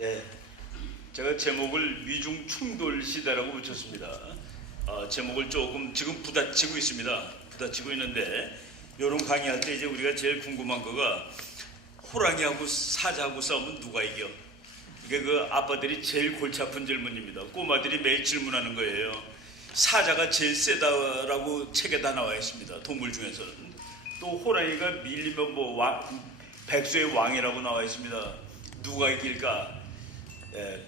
예, 제가 제목을 위중 충돌 시대라고 붙였습니다. 제목을 조금 지금 부딪히고 있습니다. 부딪히고 있는데, 이런 강의할 때 이제 우리가 제일 궁금한 거가 호랑이하고 사자하고 싸우면 누가 이겨? 이게 그 아빠들이 제일 골치 아픈 질문입니다. 꼬마들이 매일 질문하는 거예요. 사자가 제일 세다라고 책에 다 나와 있습니다. 동물 중에서는. 또 호랑이가 밀리면 백수의 왕이라고 나와 있습니다. 누가 이길까?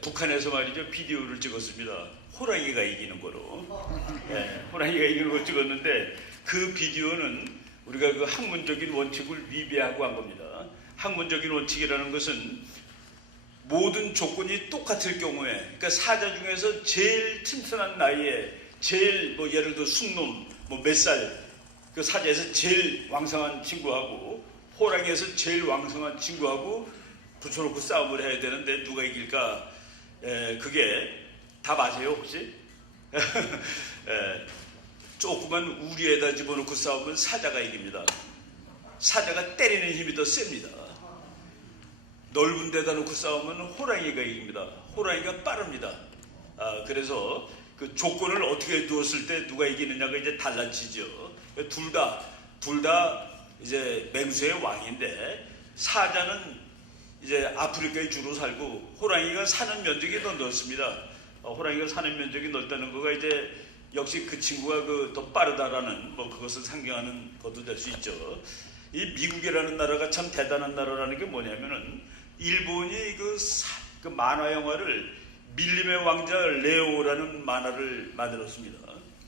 북한에서 말이죠, 비디오를 찍었습니다. 호랑이가 이기는 거로. 호랑이가 이기는 걸 찍었는데, 그 비디오는 우리가 그 학문적인 원칙을 위배하고 한 겁니다. 학문적인 원칙이라는 것은 모든 조건이 똑같을 경우에, 그러니까 사자 중에서 제일 튼튼한 나이에 제일 예를 들어 순놈 몇 살, 그 사자에서 제일 왕성한 친구하고 호랑이에서 제일 왕성한 친구하고 붙여놓고 싸움을 해야 되는데 누가 이길까? 그게 답 아세요 혹시? 조그만 우리에다 집어넣고 싸우면 사자가 이깁니다. 사자가 때리는 힘이 더 셉니다. 넓은 데다 놓고 싸우면 호랑이가 이깁니다. 호랑이가 빠릅니다. 그래서 그 조건을 어떻게 두었을 때 누가 이기느냐가 이제 달라지죠. 둘 다 이제 맹수의 왕인데, 사자는 이제 아프리카에 주로 살고 호랑이가 사는 면적이 더 넓습니다. 호랑이가 사는 면적이 넓다는 거가 이제 역시 그 친구가 더 빠르다라는 그것을 상징하는 것도 될 수 있죠. 이 미국이라는 나라가 참 대단한 나라라는 게 뭐냐면은, 일본이 그 만화 영화를 밀림의 왕자 레오라는 만화를 만들었습니다.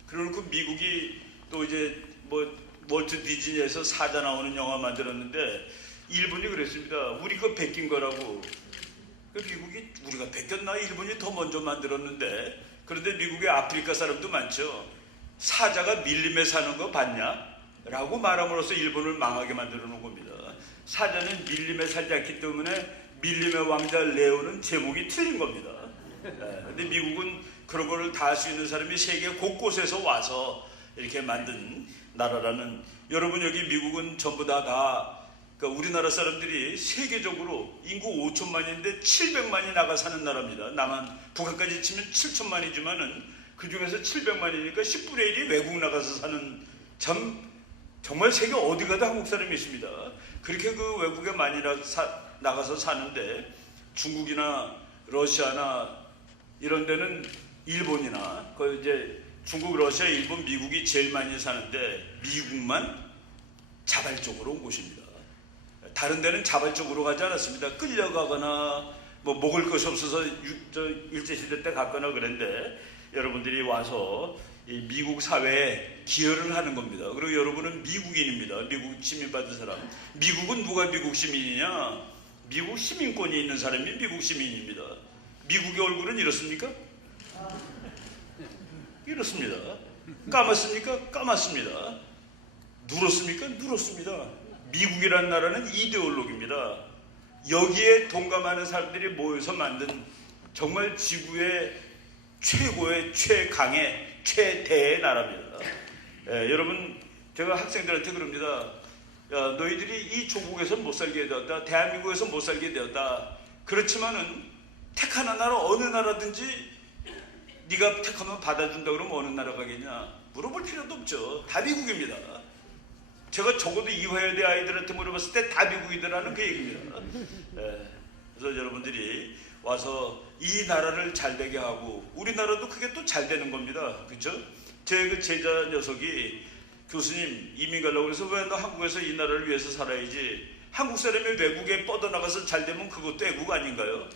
그리고 미국이 또 이제 월트 디즈니에서 사자 나오는 영화 만들었는데, 일본이 그랬습니다. 우리 거 베낀 거라고. 그 미국이 우리가 베꼈나? 일본이 더 먼저 만들었는데. 그런데 미국의 아프리카 사람도 많죠. 사자가 밀림에 사는 거 봤냐? 라고 말함으로써 일본을 망하게 만들어 놓은 겁니다. 사자는 밀림에 살지 않기 때문에 밀림의 왕자 레오는 제목이 틀린 겁니다. 근데 미국은 그런 거를 다 할 수 있는 사람이 세계 곳곳에서 와서 이렇게 만든 나라라는. 여러분, 여기 미국은 전부 그러니까 우리나라 사람들이 세계적으로 인구 5천만인데 700만이 나가 사는 나라입니다. 북한까지 치면 7천만이지만은 그 중에서 700만이니까 10분의 1이 외국 나가서 사는, 정말 세계 어디 가도 한국 사람이 있습니다. 그렇게 그 외국에 많이 나가서 사는데, 중국이나 러시아나 이런 데는 일본이나 이제 중국, 러시아, 일본, 미국이 제일 많이 사는데, 미국만 자발적으로 온 곳입니다. 다른 데는 자발적으로 가지 않았습니다. 끌려가거나 먹을 것이 없어서 일제시대 때 갔거나 그랬는데, 여러분들이 와서 이 미국 사회에 기여를 하는 겁니다. 그리고 여러분은 미국인입니다. 미국 시민 받은 사람. 미국은 누가 미국 시민이냐? 미국 시민권이 있는 사람이 미국 시민입니다. 미국의 얼굴은 이렇습니까? 이렇습니다. 까맣습니까? 까맣습니다. 누렇습니까? 누렇습니다. 미국이라는 나라는 이데올로기입니다. 여기에 동감하는 사람들이 모여서 만든 정말 지구의 최고의, 최강의, 최대의 나라입니다. 여러분, 제가 학생들한테 그럽니다. 야, 너희들이 이 조국에서 못 살게 되었다. 대한민국에서 못 살게 되었다. 그렇지만은 택하는 나라, 어느 나라든지 네가 택하면 받아준다 그러면 어느 나라 가겠냐? 물어볼 필요도 없죠. 다 미국입니다. 제가 적어도 이화여대 아이들한테 물어봤을 때 다 미국이더라는 그 얘기입니다. 그래서 여러분들이 와서 이 나라를 잘 되게 하고, 우리나라도 그게 또 잘 되는 겁니다. 그렇죠? 제 그 제자 녀석이, 교수님 이민 가려고 해서 왜 너 한국에서 이 나라를 위해서 살아야지, 한국 사람이 외국에 뻗어나가서 잘 되면 그것도 애국 아닌가요?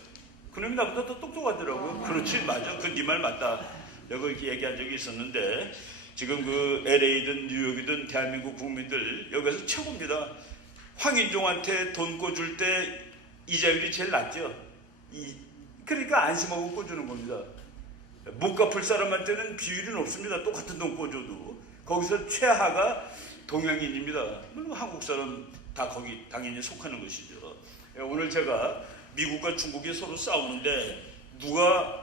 그놈이 나보다 더 똑똑하더라고요. 그렇지, 맞아, 그 네 말 맞다. 내가 이렇게 얘기한 적이 있었는데, 지금 그 LA든 뉴욕이든 대한민국 국민들 여기서 최고입니다. 황인종한테 돈 꿔줄 때 이자율이 제일 낮죠. 그러니까 안심하고 꿔주는 겁니다. 못 갚을 사람한테는 비율이 높습니다. 똑같은 돈 꿔줘도. 거기서 최하가 동양인입니다. 한국 사람 다 거기 당연히 속하는 것이죠. 오늘 제가 미국과 중국이 서로 싸우는데 누가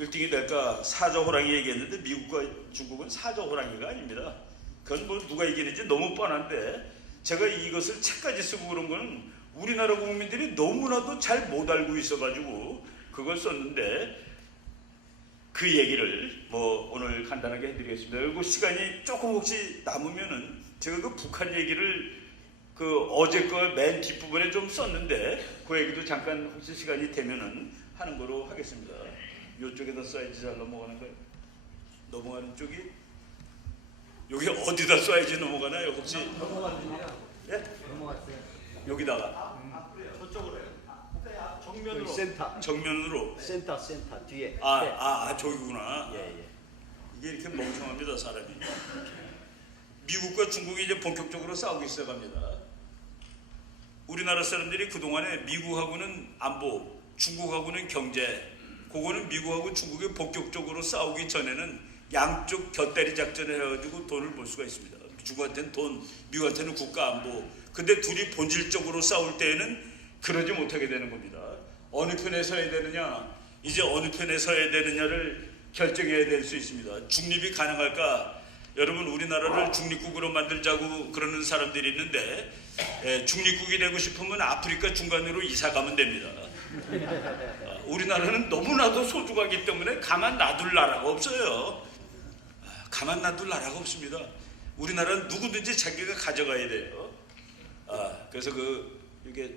1등이 될까? 사자 호랑이 얘기했는데, 미국과 중국은 사자 호랑이가 아닙니다. 그건 누가 이기는지 너무 뻔한데, 제가 이것을 책까지 쓰고 그런 거는 우리나라 국민들이 너무나도 잘 못 알고 있어가지고 그걸 썼는데 그 얘기를 뭐 오늘 간단하게 해드리겠습니다. 그리고 시간이 조금 혹시 남으면은 제가 그 북한 얘기를 그 어제 거 맨 뒷부분에 좀 썼는데 그 얘기도 잠깐 혹시 시간이 되면은 하는 거로 하겠습니다. 이쪽에다 써야지 잘 넘어가는 거예요. 넘어가는 쪽이 여기 어디다 써야지 넘어가나요? 혹시 넘어갔습니다. 예? 넘어갔어요. 여기다가 저쪽으로요. 정면으로. 센터. 정면으로 센터 뒤에. 저기구나. 예. 이게 이렇게 멍청합니다, 사람이. 미국과 중국이 이제 본격적으로 싸우기 시작합니다. 우리나라 사람들이 그동안에 미국하고는 안보, 중국하고는 경제, 그거는 미국하고 중국이 본격적으로 싸우기 전에는 양쪽 곁다리 작전을 해가지고 돈을 벌 수가 있습니다. 중국한테는 돈, 미국한테는 국가 안보. 근데 둘이 본질적으로 싸울 때에는 그러지 못하게 되는 겁니다. 어느 편에 서야 되느냐, 이제 어느 편에 서야 되느냐를 결정해야 될 수 있습니다. 중립이 가능할까? 여러분, 우리나라를 중립국으로 만들자고 그러는 사람들이 있는데 중립국이 되고 싶으면 아프리카 중간으로 이사 가면 됩니다. 우리나라는 너무나도 소중하기 때문에 가만 놔둘 나라가 없어요. 가만 놔둘 나라가 없습니다. 우리나라는 누구든지 자기가 가져가야 돼요. 그래서 이게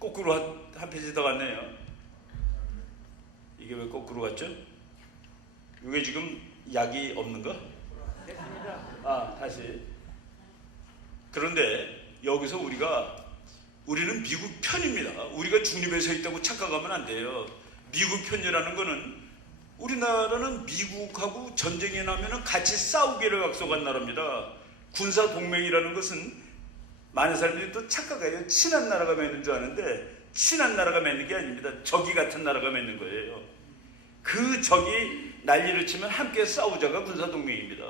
거꾸로 한 페이지 더 갔네요. 이게 왜 거꾸로 갔죠? 이게 지금 약이 없는가? 다시. 그런데 여기서 우리는 미국 편입니다. 우리가 중립에 서 있다고 착각하면 안 돼요. 미국 편이라는 거는 우리나라는 미국하고 전쟁이 나면 같이 싸우기로 약속한 나라입니다. 군사 동맹이라는 것은 많은 사람들이 또 착각해요. 친한 나라가 맺는 줄 아는데 친한 나라가 맺는 게 아닙니다. 적이 같은 나라가 맺는 거예요. 그 적이 난리를 치면 함께 싸우자가 군사동맹입니다.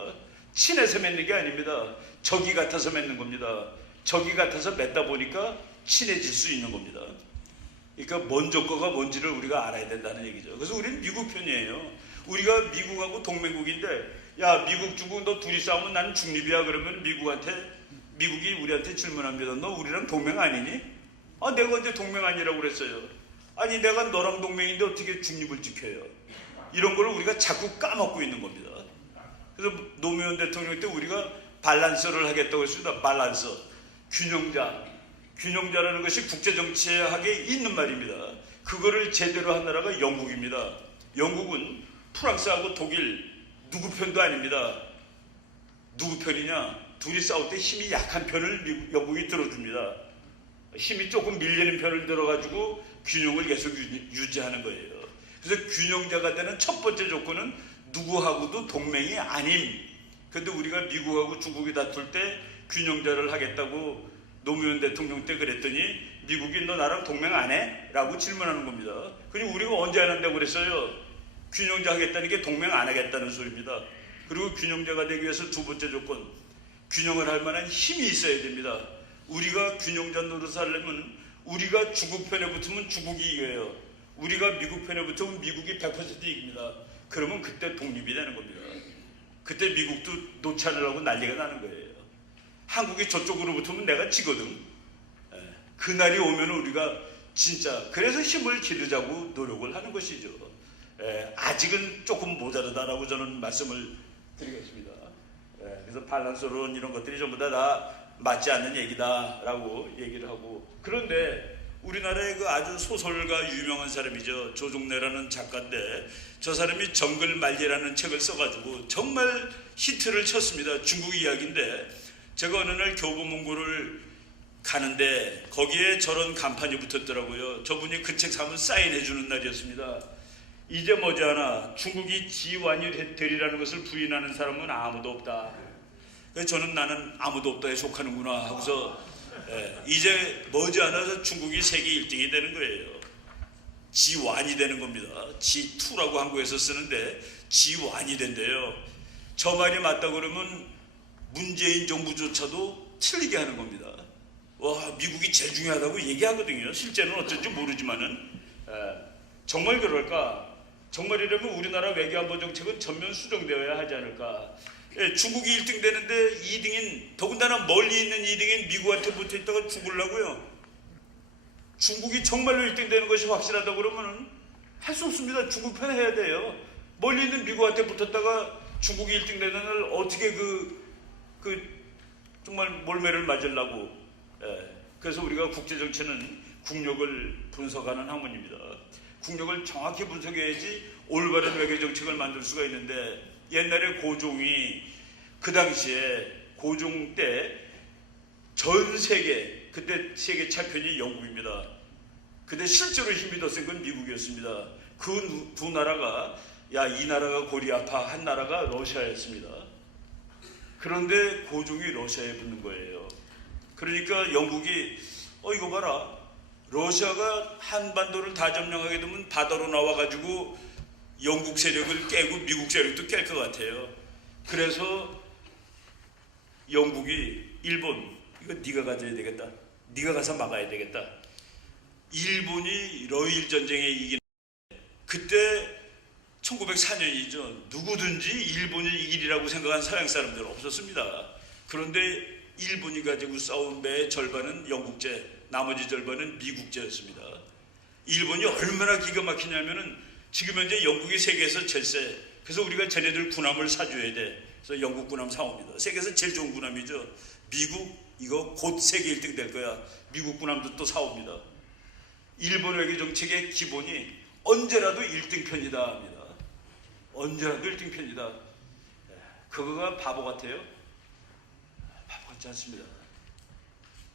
친해서 맺는 게 아닙니다. 적이 같아서 맺는 겁니다. 적이 같아서 맺다 보니까 친해질 수 있는 겁니다. 그러니까 먼저 거가 뭔지를 우리가 알아야 된다는 얘기죠. 그래서 우리는 미국 편이에요. 우리가 미국하고 동맹국인데 야, 미국 중국 너 둘이 싸우면 나는 중립이야 그러면 미국이 우리한테 질문합니다. 너 우리랑 동맹 아니니? 내가 언제 동맹 아니라고 그랬어요. 아니 내가 너랑 동맹인데 어떻게 중립을 지켜요? 이런 걸 우리가 자꾸 까먹고 있는 겁니다. 그래서 노무현 대통령 때 우리가 밸런스를 하겠다고 했습니다. 밸런스. 균형자라는 것이 국제정치학에 있는 말입니다. 그거를 제대로 한 나라가 영국입니다. 영국은 프랑스하고 독일 누구 편도 아닙니다. 누구 편이냐? 둘이 싸울 때 힘이 약한 편을 영국이 들어줍니다. 힘이 조금 밀리는 편을 들어가지고 균형을 계속 유지하는 거예요. 그래서 균형자가 되는 첫 번째 조건은 누구하고도 동맹이 아님. 그런데 우리가 미국하고 중국이 다툴 때 균형자를 하겠다고 노무현 대통령 때 그랬더니 미국이 너 나랑 동맹 안 해? 라고 질문하는 겁니다. 그리고 우리가 언제 안 한다고 그랬어요? 균형자 하겠다는 게 동맹 안 하겠다는 소리입니다. 그리고 균형자가 되기 위해서 두 번째 조건, 균형을 할 만한 힘이 있어야 됩니다. 우리가 균형자 노릇을 하려면 우리가 중국 편에 붙으면 중국이 이겨요. 우리가 미국 편에 붙으면 미국이 100% 이깁니다. 그러면 그때 독립이 되는 겁니다. 그때 미국도 놓지 않으려고 난리가 나는 거예요. 한국이 저쪽으로 붙으면 내가 지거든. 그날이 오면 우리가 진짜 그래서 힘을 기르자고 노력을 하는 것이죠. 아직은 조금 모자르다라고 저는 말씀을 드리겠습니다. 그래서 밸런스론 이런 것들이 전부 다 맞지 않는 얘기다라고 얘기를 하고, 그런데 우리나라의 그 아주 소설가 유명한 사람이죠. 조종래라는 작가인데 저 사람이 정글말리라는 책을 써가지고 정말 히트를 쳤습니다. 중국 이야기인데 제가 어느 날 교보문고를 가는데 거기에 저런 간판이 붙었더라고요. 저분이 그 책 사면 사인해주는 날이었습니다. 이제 머지않아 중국이 지완이 되리라는 것을 부인하는 사람은 아무도 없다. 그래서 저는 나는 아무도 없다에 속하는구나 하고서 이제 머지않아서 중국이 세계 1등이 되는 거예요. 지완이 되는 겁니다. G2라고 한국에서 쓰는데 지완이 된대요. 저 말이 맞다 그러면 문재인 정부조차도 틀리게 하는 겁니다. 와, 미국이 제일 중요하다고 얘기하거든요. 실제는 어쩐지 모르지만은 정말 그럴까? 정말이라면 우리나라 외교안보 정책은 전면 수정되어야 하지 않을까? 예, 중국이 1등 되는데 2등인, 더군다나 멀리 있는 2등인 미국한테 붙어 있다가 죽으려고요. 중국이 정말로 1등 되는 것이 확실하다고 그러면은 할 수 없습니다. 중국 편 해야 돼요. 멀리 있는 미국한테 붙었다가 중국이 1등 되는 날 어떻게 정말 몰매를 맞으려고. 예, 그래서 우리가 국제정치는 국력을 분석하는 학문입니다. 국력을 정확히 분석해야지 올바른 외교정책을 만들 수가 있는데, 옛날에 고종이 그 당시에 고종 때 전 세계, 그때 세계 챔피언이 영국입니다. 근데 실제로 힘이 더 센 건 미국이었습니다. 그 두 나라가, 야, 이 나라가 골이 아파 한 나라가 러시아였습니다. 그런데 고종이 러시아에 붙는 거예요. 그러니까 영국이 이거 봐라, 러시아가 한반도를 다 점령하게 되면 바다로 나와가지고 영국 세력을 깨고 미국 세력도 깰 것 같아요. 그래서 영국이 일본, 이거 네가 가져야 되겠다, 네가 가서 막아야 되겠다. 일본이 러일 전쟁에 이긴, 그때 1904년이죠. 누구든지 일본이 이기리라고 생각한 서양 사람들은 없었습니다. 그런데 일본이 가지고 싸운 배의 절반은 영국제, 나머지 절반은 미국제였습니다. 일본이 얼마나 기가 막히냐면은 지금 현재 영국이 세계에서 제일 세. 그래서 우리가 쟤네들 군함을 사줘야 돼. 그래서 영국 군함 사옵니다. 세계에서 제일 좋은 군함이죠. 미국 이거 곧 세계 1등 될 거야. 미국 군함도 또 사옵니다. 일본 외교 정책의 기본이 언제라도 1등 편이다 합니다. 언제라도 1등 편이다. 그거가 바보 같아요? 바보 같지 않습니다.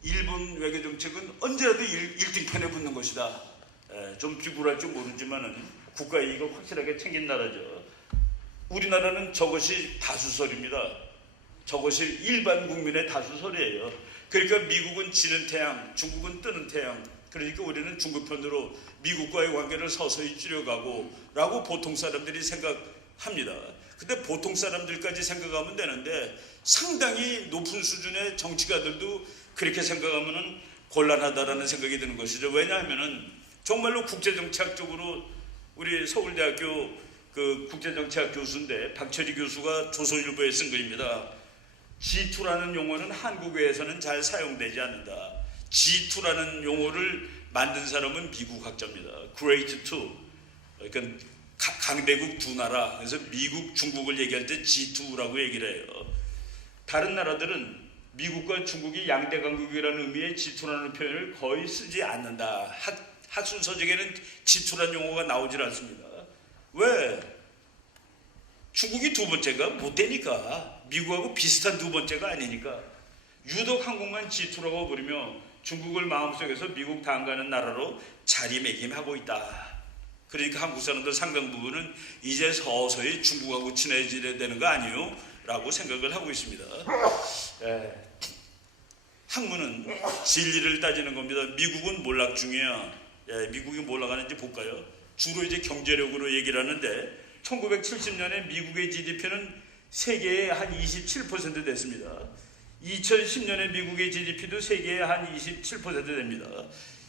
일본 외교 정책은 언제라도 1등 편에 붙는 것이다. 좀 비굴할 줄 모르지만은 국가 이익을 확실하게 챙긴 나라죠. 우리나라는 저것이 다수설입니다. 저것이 일반 국민의 다수설이에요. 그러니까 미국은 지는 태양, 중국은 뜨는 태양. 그러니까 우리는 중국 편으로 미국과의 관계를 서서히 줄여가고 라고 보통 사람들이 생각합니다. 근데 보통 사람들까지 생각하면 되는데 상당히 높은 수준의 정치가들도 그렇게 생각하면 곤란하다라는 생각이 드는 것이죠. 왜냐하면 정말로 국제정치학적으로 우리 서울대학교 그 국제정치학 교수인데 박철희 교수가 조선일보에 쓴 글입니다. G2라는 용어는 한국어에서는 잘 사용되지 않는다. G2라는 용어를 만든 사람은 미국 학자입니다. Great Two. 그러니까 강대국 두 나라. 그래서 미국, 중국을 얘기할 때 G2라고 얘기를 해요. 다른 나라들은 미국과 중국이 양대 강국이라는 의미의 G2라는 표현을 거의 쓰지 않는다. 학술 서적에는 G2라는 용어가 나오질 않습니다. 왜? 중국이 두 번째가 못 되니까. 미국하고 비슷한 두 번째가 아니니까. 유독 한국만 G2라고 부르며 중국을 마음속에서 미국 다음가는 나라로 자리매김하고 있다. 그러니까 한국 사람들 상당 부분은 이제 서서히 중국하고 친해져야 되는 거 아니에요? 라고 생각을 하고 있습니다. 학문은 진리를 따지는 겁니다. 미국은 몰락 중이야. 미국이 몰락하는지 볼까요? 주로 이제 경제력으로 얘기를 하는데 1970년에 미국의 GDP는 세계의 한 27% 됐습니다. 2010년에 미국의 GDP도 세계의 한 27% 됩니다.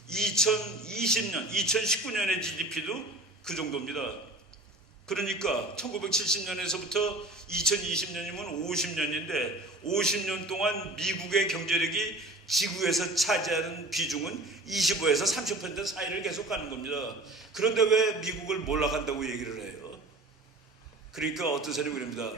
2020년, 2019년의 GDP도 그 정도입니다. 그러니까 1970년에서부터 2020년이면 50년인데 50년 동안 미국의 경제력이 지구에서 차지하는 비중은 25에서 30% 사이를 계속 가는 겁니다. 그런데 왜 미국을 몰락한다고 얘기를 해요? 그러니까 어떤 사람이 그럽니다.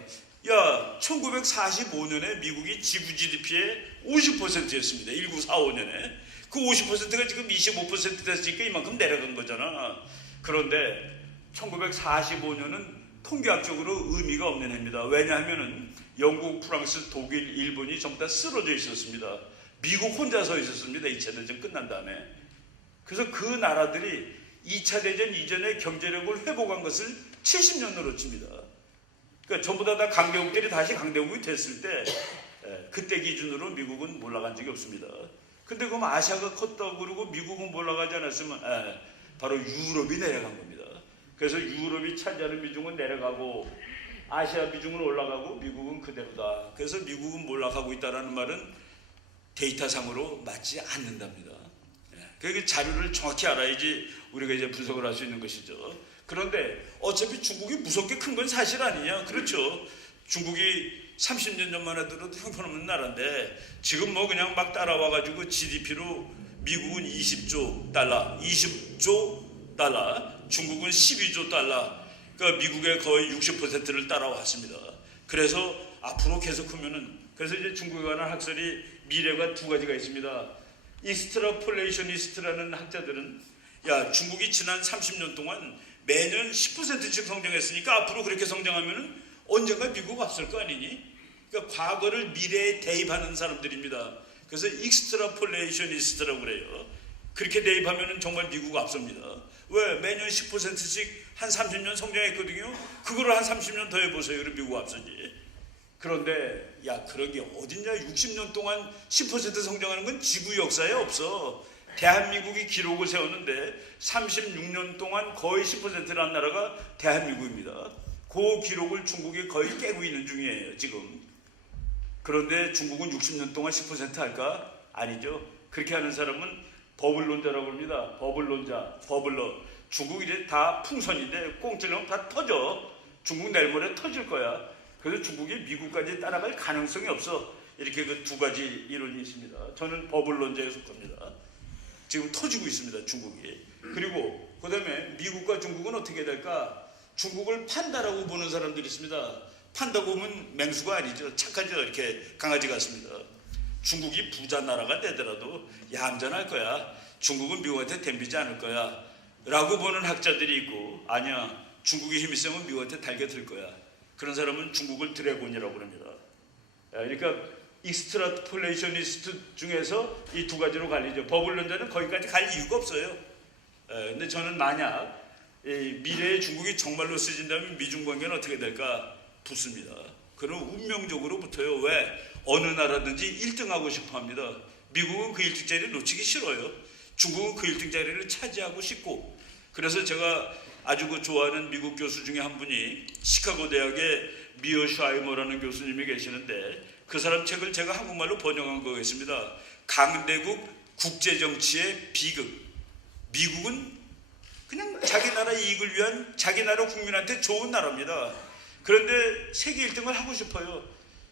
야, 1945년에 미국이 지구 GDP의 50%였습니다. 1945년에. 그 50%가 지금 25% 됐으니까 이만큼 내려간 거잖아. 그런데 1945년은 통계학적으로 의미가 없는 해입니다. 왜냐하면 영국, 프랑스, 독일, 일본이 전부 다 쓰러져 있었습니다. 미국 혼자 서 있었습니다. 2차 대전 끝난 다음에. 그래서 그 나라들이 2차 대전 이전에 경제력을 회복한 것을 70년으로 칩니다. 그러니까 전부 다 강대국들이 다시 강대국이 됐을 때 그때 기준으로 미국은 몰락한 적이 없습니다. 근데 그럼 아시아가 컸다고 그러고 미국은 몰락하지 않았으면 바로 유럽이 내려간 겁니다. 그래서 유럽이 차지하는 비중은 내려가고 아시아 비중은 올라가고 미국은 그대로다. 그래서 미국은 몰락하고 있다는 말은 데이터상으로 맞지 않는답니다. 그 자료를 정확히 알아야지 우리가 이제 분석을 할 수 있는 것이죠. 그런데 어차피 중국이 무섭게 큰 건 사실 아니냐. 그렇죠. 중국이 30년 전만 해도 형편없는 나라인데 지금 뭐 그냥 막 따라와가지고 GDP로 미국은 20조 달러, 20조 달러, 중국은 12조 달러, 그러니까 미국의 거의 60%를 따라왔습니다. 그래서 앞으로 계속하면은, 그래서 이제 중국에 관한 학설이 미래가 두 가지가 있습니다. 익스트라폴레이셔니스트라는 학자들은 야, 중국이 지난 30년 동안 매년 10%씩 성장했으니까 앞으로 그렇게 성장하면은 언젠가 미국 앞설 거 아니니? 그러니까 과거를 미래에 대입하는 사람들입니다. 그래서 익스트라폴레이셔니스트라고 그래요. 그렇게 대입하면은 정말 미국 앞섭니다. 왜? 매년 10%씩 한 30년 성장했거든요. 그거를 한 30년 더 해보세요. 그럼 미국 앞서지. 그런데 야, 그런 게 어딨냐? 60년 동안 10% 성장하는 건 지구 역사에 없어. 대한민국이 기록을 세웠는데 36년 동안 거의 10%란 나라가 대한민국입니다. 그 기록을 중국이 거의 깨고 있는 중이에요 지금. 그런데 중국은 60년 동안 10% 할까? 아니죠. 그렇게 하는 사람은 버블론자라고 합니다. 버블론자, 버블러. 중국 이제 다 풍선인데 꽁찔러면 다 터져. 중국 내일 모레 터질 거야. 그래서 중국이 미국까지 따라갈 가능성이 없어. 이렇게 그 두 가지 이론이 있습니다. 저는 버블론자에 속합니다. 지금 터지고 있습니다 중국이. 그리고 그 다음에 미국과 중국은 어떻게 될까? 중국을 판다라고 보는 사람들이 있습니다. 판다고 보면 맹수가 아니죠. 착하죠. 이렇게 강아지 같습니다. 중국이 부자 나라가 되더라도 얌전할 거야. 중국은 미국한테 덤비지 않을 거야 라고 보는 학자들이 있고, 아니야, 중국이 힘이 세면 미국한테 달겨들 거야. 그런 사람은 중국을 드래곤이라고 합니다. 그러니까 익스트라폴레이셔니스트 중에서 이 두 가지로 갈리죠. 버블론자는 거기까지 갈 이유가 없어요. 근데 저는 만약 미래에 중국이 정말로 쓰진다면 미중 관계는 어떻게 될까? 붙습니다. 그럼 운명적으로 붙어요. 왜? 어느 나라든지 1등하고 싶어 합니다. 미국은 그 1등 자리를 놓치기 싫어요. 중국은 그 1등 자리를 차지하고 싶고. 그래서 제가 아주 좋아하는 미국 교수 중에 한 분이 시카고 대학의 미어샤이머라는 교수님이 계시는데, 그 사람 책을 제가 한국말로 번역한 거겠습니다. 강대국 국제정치의 비극. 미국은 그냥 자기 나라 이익을 위한 자기 나라 국민한테 좋은 나라입니다. 그런데 세계 1등을 하고 싶어요.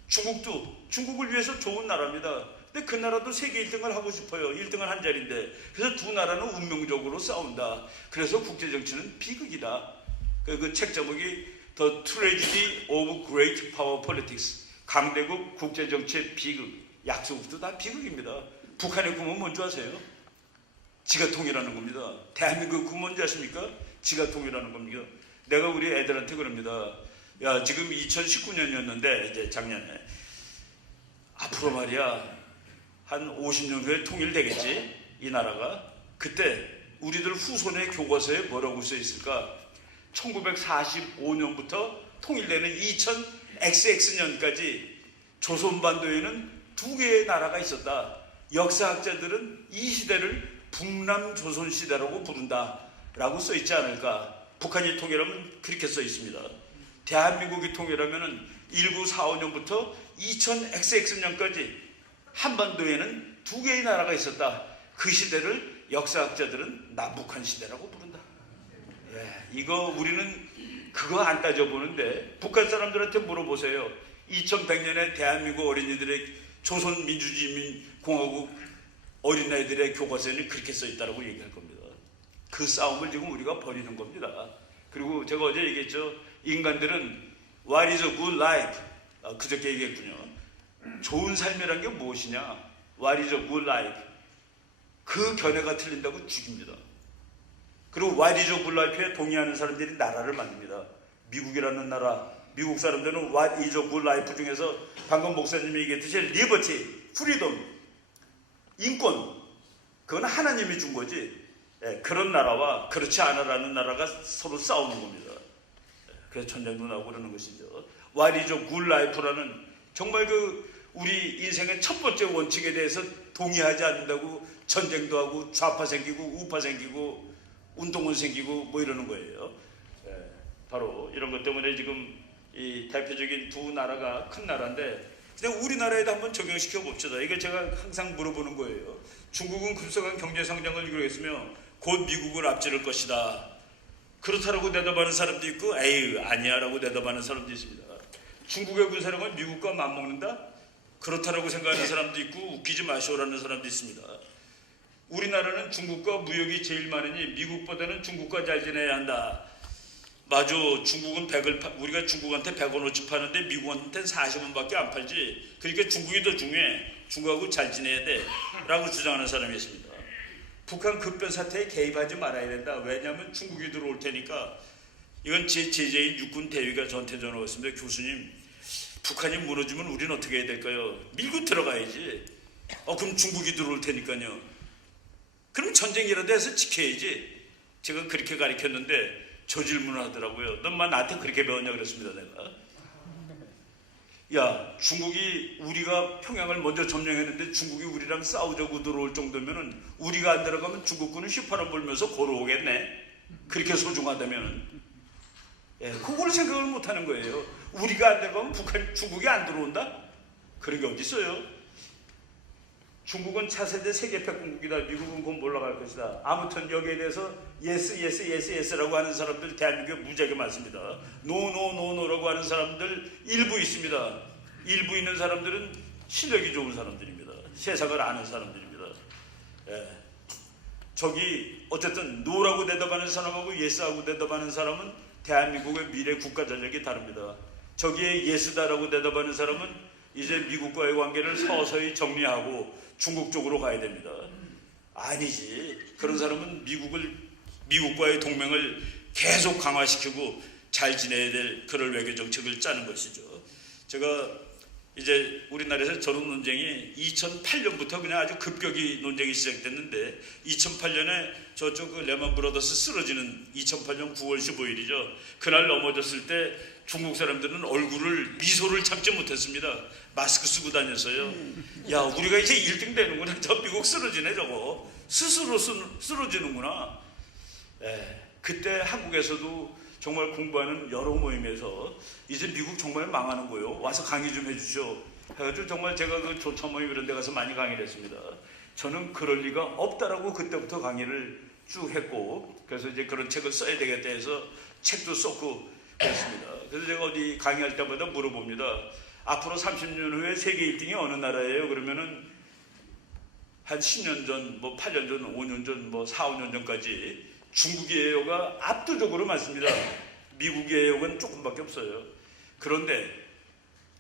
중국도 중국을 위해서 좋은 나라입니다. 근데 그 나라도 세계 1등을 하고 싶어요. 1등을 한 자리인데. 그래서 두 나라는 운명적으로 싸운다. 그래서 국제정치는 비극이다. 그 책 제목이 The Tragedy of Great Power Politics. 강대국 국제정치의 비극. 약소국도 다 비극입니다. 북한의 꿈은 뭔지 아세요? 지가 통일하는 겁니다. 대한민국 꿈은 뭔지 아십니까? 지가 통일하는 겁니다. 내가 우리 애들한테 그럽니다. 야, 지금 2019년이었는데 이제 작년에 앞으로 말이야 한 50년 후에 통일되겠지 이 나라가. 그때 우리들 후손의 교과서에 뭐라고 써 있을까? 1945년부터 통일되는 2000XX년까지 조선반도에는 두 개의 나라가 있었다. 역사학자들은 이 시대를 북남조선시대라고 부른다 라고 써 있지 않을까. 북한이 통일하면 그렇게 써 있습니다. 대한민국이 통일하면 1945년부터 2000XX년까지 한반도에는 두 개의 나라가 있었다. 그 시대를 역사학자들은 남북한 시대라고 부른다. 이거 우리는 그거 안 따져보는데 북한 사람들한테 물어보세요. 2100년에 대한민국 어린이들의 조선민주주의인민공화국 어린아이들의 교과서에는 그렇게 써있다고 얘기할 겁니다. 그 싸움을 지금 우리가 벌이는 겁니다. 그리고 제가 어제 얘기했죠. 인간들은 What is a good life? 그저께 얘기했군요. 좋은 삶이란 게 무엇이냐? What is a good life? 그 견해가 틀린다고 죽입니다. 그리고 What is a good life에 동의하는 사람들이 나라를 만듭니다. 미국이라는 나라, 미국 사람들은 What is a good life 중에서 방금 목사님이 얘기했듯이 liberty, freedom, 인권, 그건 하나님이 준 거지. 그런 나라와 그렇지 않아라는 나라가 서로 싸우는 겁니다. 그래서 전쟁도 나오고 그러는 것이죠. What is a good life라는 정말 우리 인생의 첫 번째 원칙에 대해서 동의하지 않는다고 전쟁도 하고 좌파 생기고 우파 생기고 운동은 생기고 뭐 이러는 거예요. 바로 이런 것 때문에 지금 이 대표적인 두 나라가 큰 나라인데, 그냥 우리나라에도 한번 적용시켜 봅시다. 이게 제가 항상 물어보는 거예요. 중국은 급속한 경제 성장을 이루겠으며 곧 미국을 앞지를 것이다. 그렇다라고 대답하는 사람도 있고, 에이 아니야 라고 대답하는 사람도 있습니다. 중국의 군사력은 미국과 맞먹는다? 그렇다라고 생각하는 사람도 있고 웃기지 마시오라는 사람도 있습니다. 우리나라는 중국과 무역이 제일 많으니 미국보다는 중국과 잘 지내야 한다. 맞아. 중국은 우리가 중국한테 100원어치 파는데 미국한테는 40원밖에 안 팔지. 그러니까 중국이 더 중요해. 중국하고 잘 지내야 돼 라고 주장하는 사람이 있습니다. 북한 급변 사태에 개입하지 말아야 된다. 왜냐하면 중국이 들어올 테니까. 이건 제 제자인 육군 대위가 저한테 전화 왔습니다. 교수님, 북한이 무너지면 우리는 어떻게 해야 될까요? 밀고 들어가야지. 그럼 중국이 들어올 테니까요. 그럼 전쟁이라도 해서 지켜야지. 제가 그렇게 가르쳤는데 저 질문을 하더라고요. 넌만 나한테 그렇게 배웠냐 그랬습니다. 내가. 야, 중국이 우리가 평양을 먼저 점령했는데 중국이 우리랑 싸우자고 들어올 정도면은 우리가 안 들어가면 중국군은 휘파람 불면서 걸어오겠네. 그렇게 소중하다면은. 예, 그걸 생각을 못하는 거예요. 우리가 안 들어가면 중국이 안 들어온다? 그런 게 어디 있어요? 중국은 차세대 세계 패권국이다. 미국은 곧 올라갈 것이다. 아무튼 여기에 대해서 예스라고 하는 사람들 대한민국에 무지하게 많습니다. 노라고 하는 사람들 일부 있습니다. 일부 있는 사람들은 실력이 좋은 사람들입니다. 세상을 아는 사람들입니다. 예. 저기 어쨌든 노라고 대답하는 사람하고 예스하고 대답하는 사람은 대한민국의 미래 국가 전략이 다릅니다. 저기에 예스다라고 대답하는 사람은 이제 미국과의 관계를 서서히 정리하고 중국 쪽으로 가야 됩니다. 아니지. 그런 사람은 미국과의 동맹을 계속 강화시키고 잘 지내야 될 그럴 외교 정책을 짜는 것이죠. 제가 이제 우리나라에서 전후 논쟁이 2008년부터 그냥 아주 급격히 논쟁이 시작됐는데 2008년에 저쪽 그 레만 브라더스 쓰러지는 2008년 9월 15일이죠. 그날 넘어졌을 때 중국 사람들은 미소를 참지 못했습니다. 마스크 쓰고 다녔어요. 야, 우리가 이제 1등 되는구나. 저 미국 쓰러지네 저거. 스스로 쓰러지는구나. 그때 한국에서도 정말 공부하는 여러 모임에서 이제 미국 정말 망하는 거예요. 와서 강의 좀 해주시오. 해가지고 정말 제가 그 조차 모임 이런 데 가서 많이 강의를 했습니다. 저는 그럴 리가 없다라고 그때부터 강의를 쭉 했고, 그래서 이제 그런 책을 써야 되겠다 해서 책도 썼고 그랬습니다. 그래서 제가 어디 강의할 때마다 물어봅니다. 앞으로 30년 후에 세계 1등이 어느 나라예요? 그러면은 한 10년 전, 8년 전, 5년 전, 4, 5년 전까지 중국이에요가 압도적으로 많습니다. 미국이에요는 조금밖에 없어요. 그런데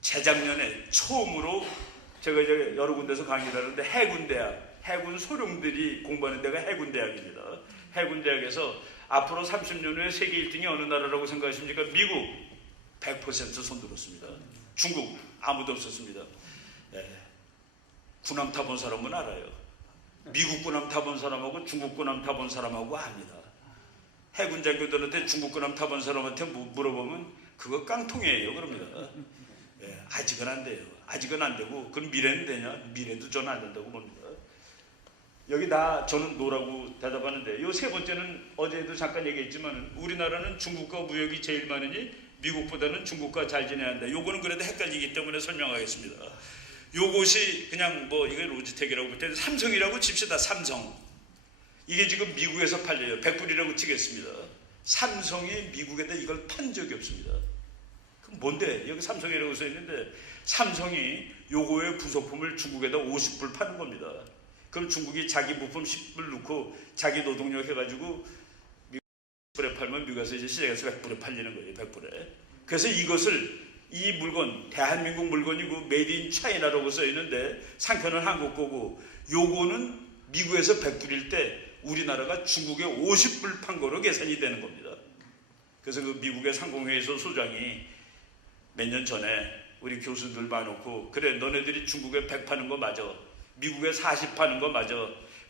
재작년에 처음으로 제가 이제 여러 군데서 강의를 하는데 해군 소령들이 공부하는 데가 해군대학입니다. 해군대학에서 앞으로 30년 후에 세계 1등이 어느 나라라고 생각하십니까? 미국 100% 손들었습니다. 중국 아무도 없었습니다. 군함 타본 사람은 알아요. 미국 군함 타본 사람하고 중국 군함 타본 사람하고 압니다. 해군 장교들한테 중국 군함 타본 사람한테 물어보면 그거 깡통이에요 그럽니다. 아직은 안 돼요. 아직은 안 되고 그럼 미래는 되냐? 미래도 저는 안 된다고 봅니다. 여기 저는 노라고 대답하는데 요 세 번째는 어제도 잠깐 얘기했지만 우리나라는 중국과 무역이 제일 많으니 미국보다는 중국과 잘 지내야 한다. 요거는 그래도 헷갈리기 때문에 설명하겠습니다. 요것이 그냥 이게 로지텍이라고 볼 때 삼성이라고 칩시다. 삼성. 이게 지금 미국에서 팔려요. 100불이라고 치겠습니다. 삼성이 미국에다 이걸 판 적이 없습니다. 그럼 뭔데? 여기 삼성이라고 써 있는데 삼성이 요거의 부속품을 중국에다 50불 파는 겁니다. 그럼 중국이 자기 부품 10불 넣고 자기 노동력 해가지고 미국 10불에 팔면 미국에서 이제 시장에서 100불에 팔리는 거예요. 100불에. 그래서 이 물건 대한민국 물건이고 메이드 인 차이나라고 써 있는데 상표는 한국 거고 요거는 미국에서 100불일 때 우리나라가 중국에 50불 판 거로 계산이 되는 겁니다. 그래서 그 미국의 상공회의소 소장이 몇 년 전에 우리 교수들 봐놓고 그래 너네들이 중국에 100 파는 거 맞아. 미국에 40 파는 거 맞아.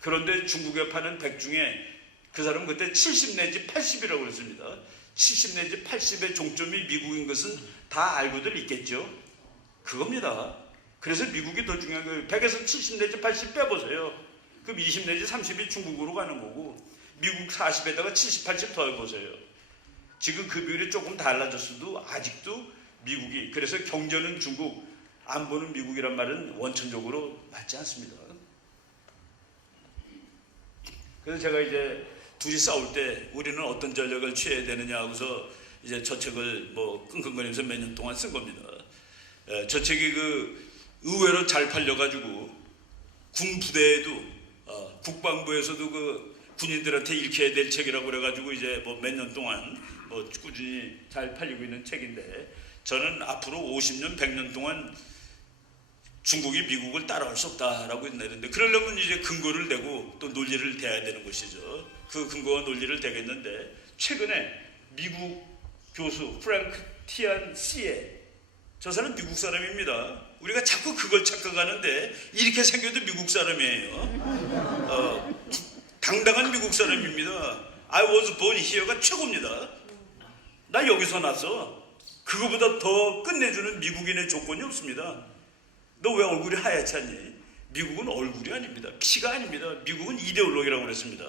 그런데 중국에 파는 100 중에 그 사람은 그때 70 내지 80이라고 그랬습니다. 70 내지 80의 종점이 미국인 것은 다 알고들 있겠죠. 그겁니다. 그래서 미국이 더 중요한 거예요. 100에서 70 내지 80 빼보세요. 그럼 20 내지 30이 중국으로 가는 거고 미국 40에다가 70, 80 더해보세요. 지금 그 비율이 조금 달라졌어도 아직도 미국이 그래서 경제는 중국, 안보는 미국이란 말은 원천적으로 맞지 않습니다. 그래서 제가 이제 둘이 싸울 때 우리는 어떤 전략을 취해야 되느냐 하고서 이제 저 책을 끙끙거리면서 몇 년 동안 쓴 겁니다. 저 책이 의외로 잘 팔려가지고 군 부대에도 국방부에서도 군인들한테 읽혀야 될 책이라고 그래가지고 이제 몇 년 동안 꾸준히 잘 팔리고 있는 책인데, 저는 앞으로 50년, 100년 동안 중국이 미국을 따라갈 수 없다라고 내는데, 그러려면 이제 근거를 대고 또 논리를 대야 되는 것이죠. 그 근거와 논리를 대겠는데, 최근에 미국 교수 프랭크 티안 시에, 저 사람 미국 사람입니다. 우리가 자꾸 그걸 착각하는데 이렇게 생겨도 미국 사람이에요. 당당한 미국 사람입니다. I was born here가 최고입니다. 나 여기서 났어. 그거보다 더 끝내주는 미국인의 조건이 없습니다. 너 왜 얼굴이 하얗지 않니? 미국은 얼굴이 아닙니다. 피가 아닙니다. 미국은 이데올로기라고 그랬습니다.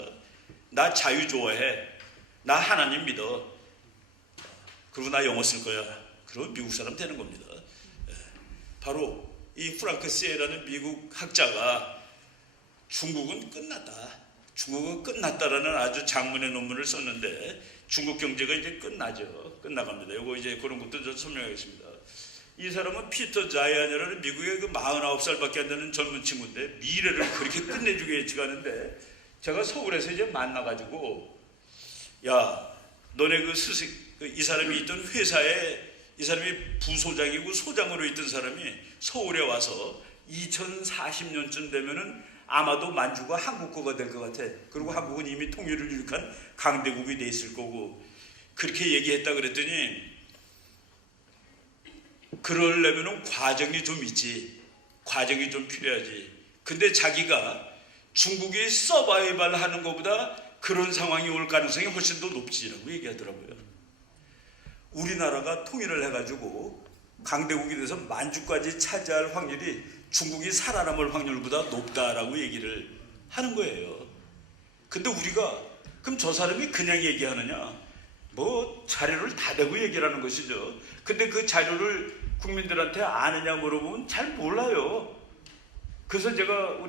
나 자유 좋아해. 나 하나님 믿어. 그리고 나 영어 쓸 거야. 그러면 미국 사람 되는 겁니다. 바로 이 프랑크 시에라는 미국 학자가 중국은 끝났다. 중국은 끝났다라는 아주 장문의 논문을 썼는데, 중국 경제가 이제 끝나죠. 끝나갑니다. 이거 이제 그런 것도 좀 설명하겠습니다. 이 사람은 피터 자이안이라는 미국의 49살밖에 안 되는 젊은 친구인데, 미래를 그렇게 끝내주게 예측하는데, 제가 서울에서 이제 만나가지고, 야, 너네 이 사람이 있던 회사에, 이 사람이 부소장이고 소장으로 있던 사람이 서울에 와서 2040년쯤 되면은 아마도 만주가 한국어가 될 것 같아. 그리고 한국은 이미 통일을 이룩한 강대국이 돼 있을 거고, 그렇게 얘기했다 그랬더니, 그러려면은 과정이 좀 있지. 과정이 좀 필요하지. 근데 자기가 중국이 서바이벌 하는 것보다 그런 상황이 올 가능성이 훨씬 더 높지라고 얘기하더라고요. 우리나라가 통일을 해가지고 강대국이 돼서 만주까지 차지할 확률이 중국이 살아남을 확률보다 높다라고 얘기를 하는 거예요. 근데 우리가, 그럼 저 사람이 그냥 얘기하느냐? 자료를 다 대고 얘기를 하는 것이죠. 근데 그 자료를 국민들한테 아느냐 물어보면 잘 몰라요. 그래서 제가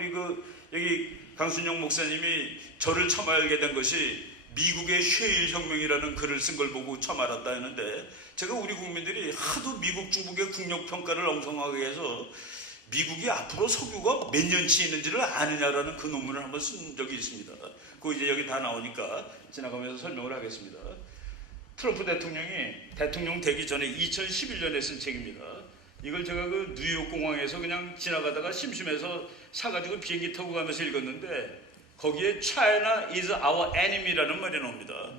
여기 강순영 목사님이 저를 처음 알게 된 것이 미국의 쉐일 혁명이라는 글을 쓴 걸 보고 처음 알았다 했는데, 제가 우리 국민들이 하도 미국 중국의 국력 평가를 엉성하게 해서 미국이 앞으로 석유가 몇 년치 있는지를 아느냐라는 그 논문을 한번 쓴 적이 있습니다. 그거 이제 여기 다 나오니까 지나가면서 설명을 하겠습니다. 트럼프 대통령이 대통령 되기 전에 2011년에 쓴 책입니다. 이걸 제가 뉴욕 공항에서 그냥 지나가다가 심심해서 사가지고 비행기 타고 가면서 읽었는데, 거기에 China is our enemy라는 말이 나옵니다.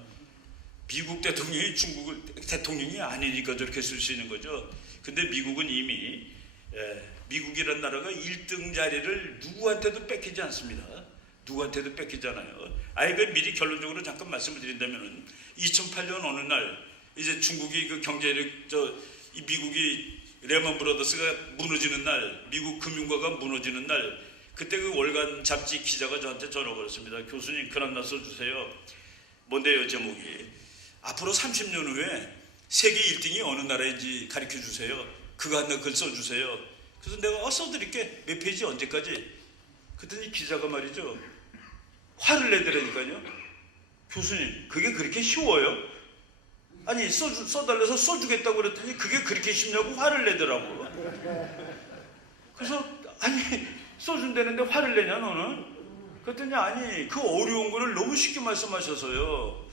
미국 대통령이 중국을 대통령이 아니니까 저렇게 쓸 수 있는 거죠. 근데 미국은 이미 미국이라는 나라가 1등 자리를 누구한테도 뺏기지 않습니다. 누구한테도 뺏기지 않아요. 미리 결론적으로 잠깐 말씀을 드린다면은 2008년 어느 날 이제 중국이 이 미국이 레먼 브라더스가 무너지는 날, 미국 금융가가 무너지는 날, 그때 월간 잡지 기자가 저한테 전화 걸었습니다. 교수님, 글 하나 써주세요. 뭔데요, 제목이? 앞으로 30년 후에 세계 1등이 어느 나라인지 가르쳐 주세요. 그거 하나 글 써주세요. 그래서 내가 써드릴게. 몇 페이지 언제까지? 그랬더니 기자가 말이죠, 화를 내더라니까요. 교수님, 그게 그렇게 쉬워요? 아니, 써달래서 써주겠다고 그랬더니 그게 그렇게 쉽냐고 화를 내더라고. 그래서 써준다는데 화를 내냐 너는? 그랬더니 아니, 그 어려운 거를 너무 쉽게 말씀하셔서요.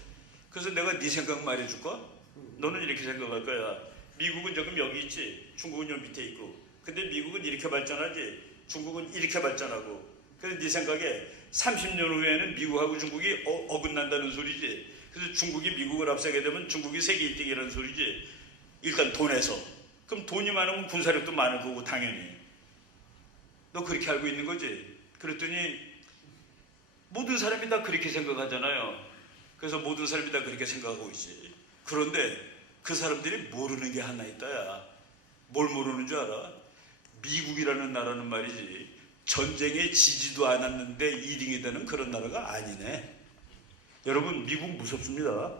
그래서 내가 네 생각 말해줄까? 너는 이렇게 생각할 거야. 미국은 지금 여기 있지, 중국은 여기 밑에 있고, 근데 미국은 이렇게 발전하지, 중국은 이렇게 발전하고. 그래서 네 생각에 30년 후에는 미국하고 중국이 어긋난다는 소리지. 그래서 중국이 미국을 앞서게 되면 중국이 세계 1등이라는 소리지. 일단 돈에서. 그럼 돈이 많으면 군사력도 많을 거고 당연히. 너 그렇게 알고 있는 거지? 그랬더니 모든 사람이 다 그렇게 생각하잖아요. 그래서 모든 사람이 다 그렇게 생각하고 있지. 그런데 그 사람들이 모르는 게 하나 있다야. 뭘 모르는 줄 알아? 미국이라는 나라는 말이지, 전쟁에 지지도 않았는데 2등이 되는 그런 나라가 아니네. 여러분, 미국 무섭습니다.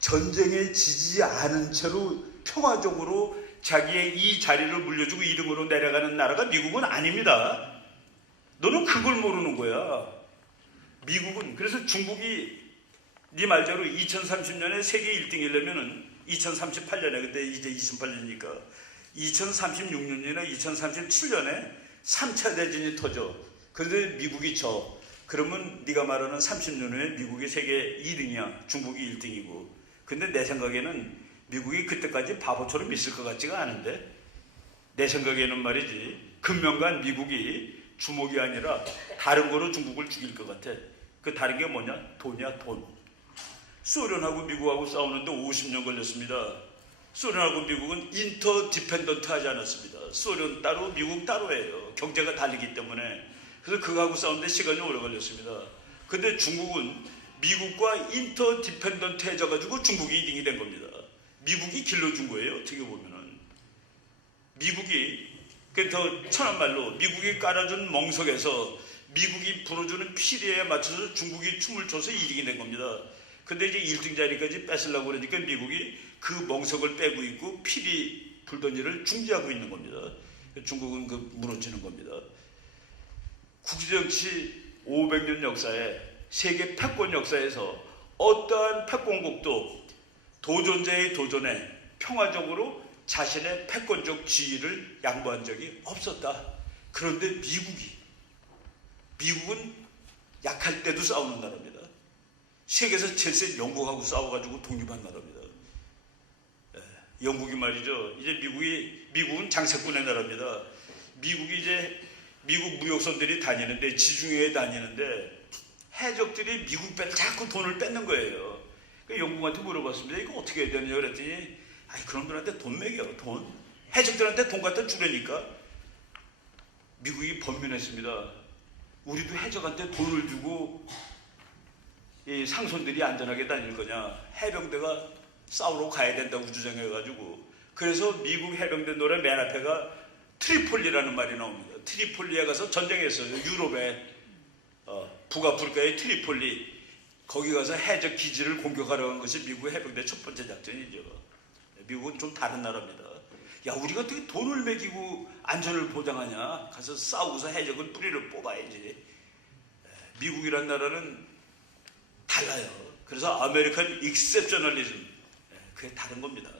전쟁에 지지 않은 채로 평화적으로 자기의 이 자리를 물려주고 2등으로 내려가는 나라가 미국은 아닙니다. 너는 그걸 모르는 거야. 미국은, 그래서 중국이 네 말대로 2030년에 세계 1등이려면은 2038년에, 근데 이제 2008년이니까 2036년이나 2037년에 3차 대전이 터져. 그런데 미국이 져. 그러면 네가 말하는 30년 후에 미국이 세계 2등이야. 중국이 1등이고. 근데 내 생각에는 미국이 그때까지 바보처럼 있을 것 같지가 않은데, 내 생각에는 말이지, 금년간 미국이 주목이 아니라 다른 거로 중국을 죽일 것 같아. 그 다른 게 뭐냐? 돈이야, 돈. 소련하고 미국하고 싸우는데 50년 걸렸습니다. 소련하고 미국은 인터디펜던트 하지 않았습니다. 소련 따로 미국 따로예요. 경제가 다르기 때문에. 그래서 그거하고 싸우는데 시간이 오래 걸렸습니다. 근데 중국은 미국과 인터디펜던트 해져가지고 중국이 2등이 된 겁니다. 미국이 길러준 거예요. 어떻게 보면은. 미국이, 더 천한 말로 미국이 깔아준 멍석에서 미국이 불어주는 피리에 맞춰서 중국이 춤을 춰서 2등이 된 겁니다. 근데 이제 1등 자리까지 뺏으려고 그러니까 미국이 그 멍석을 빼고 있고 피리 불던 일을 중지하고 있는 겁니다. 중국은 그 무너지는 겁니다. 국제정치 500년 역사에, 세계 패권 역사에서 어떠한 패권국도 도전자의 도전에 평화적으로 자신의 패권적 지위를 양보한 적이 없었다. 그런데 미국은 약할 때도 싸우는 나라입니다. 세계에서 제일 센 영국하고 싸워가지고 독립한 나라입니다. 영국이 말이죠. 이제 미국은 장사꾼의 나라입니다. 미국 무역선들이 다니는데, 지중해에 다니는데, 해적들이 미국 배를 자꾸 돈을 뺏는 거예요. 그러니까 영국한테 물어봤습니다. 이거 어떻게 해야 되느냐 그랬더니, 그놈들한테 돈 먹여, 돈. 해적들한테 돈 갖다 주려니까. 미국이 번민했습니다. 우리도 해적한테 돈을 주고 이 상선들이 안전하게 다닐 거냐. 해병대가 싸우러 가야 된다고 주장해가지고. 그래서 미국 해병대 노래 맨 앞에가 트리폴리라는 말이 나옵니다. 트리폴리에 가서 전쟁했어요. 유럽에 북아프리카의 트리폴리. 거기 가서 해적 기지를 공격하러 간 것이 미국 해병대 첫 번째 작전이죠. 미국은 좀 다른 나라입니다. 야, 우리가 어떻게 돈을 매기고 안전을 보장하냐. 가서 싸우고서 해적은 뿌리를 뽑아야지. 미국이란 나라는 달라요. 그래서 아메리칸 익셉셔널리즘, 그게 다른 겁니다.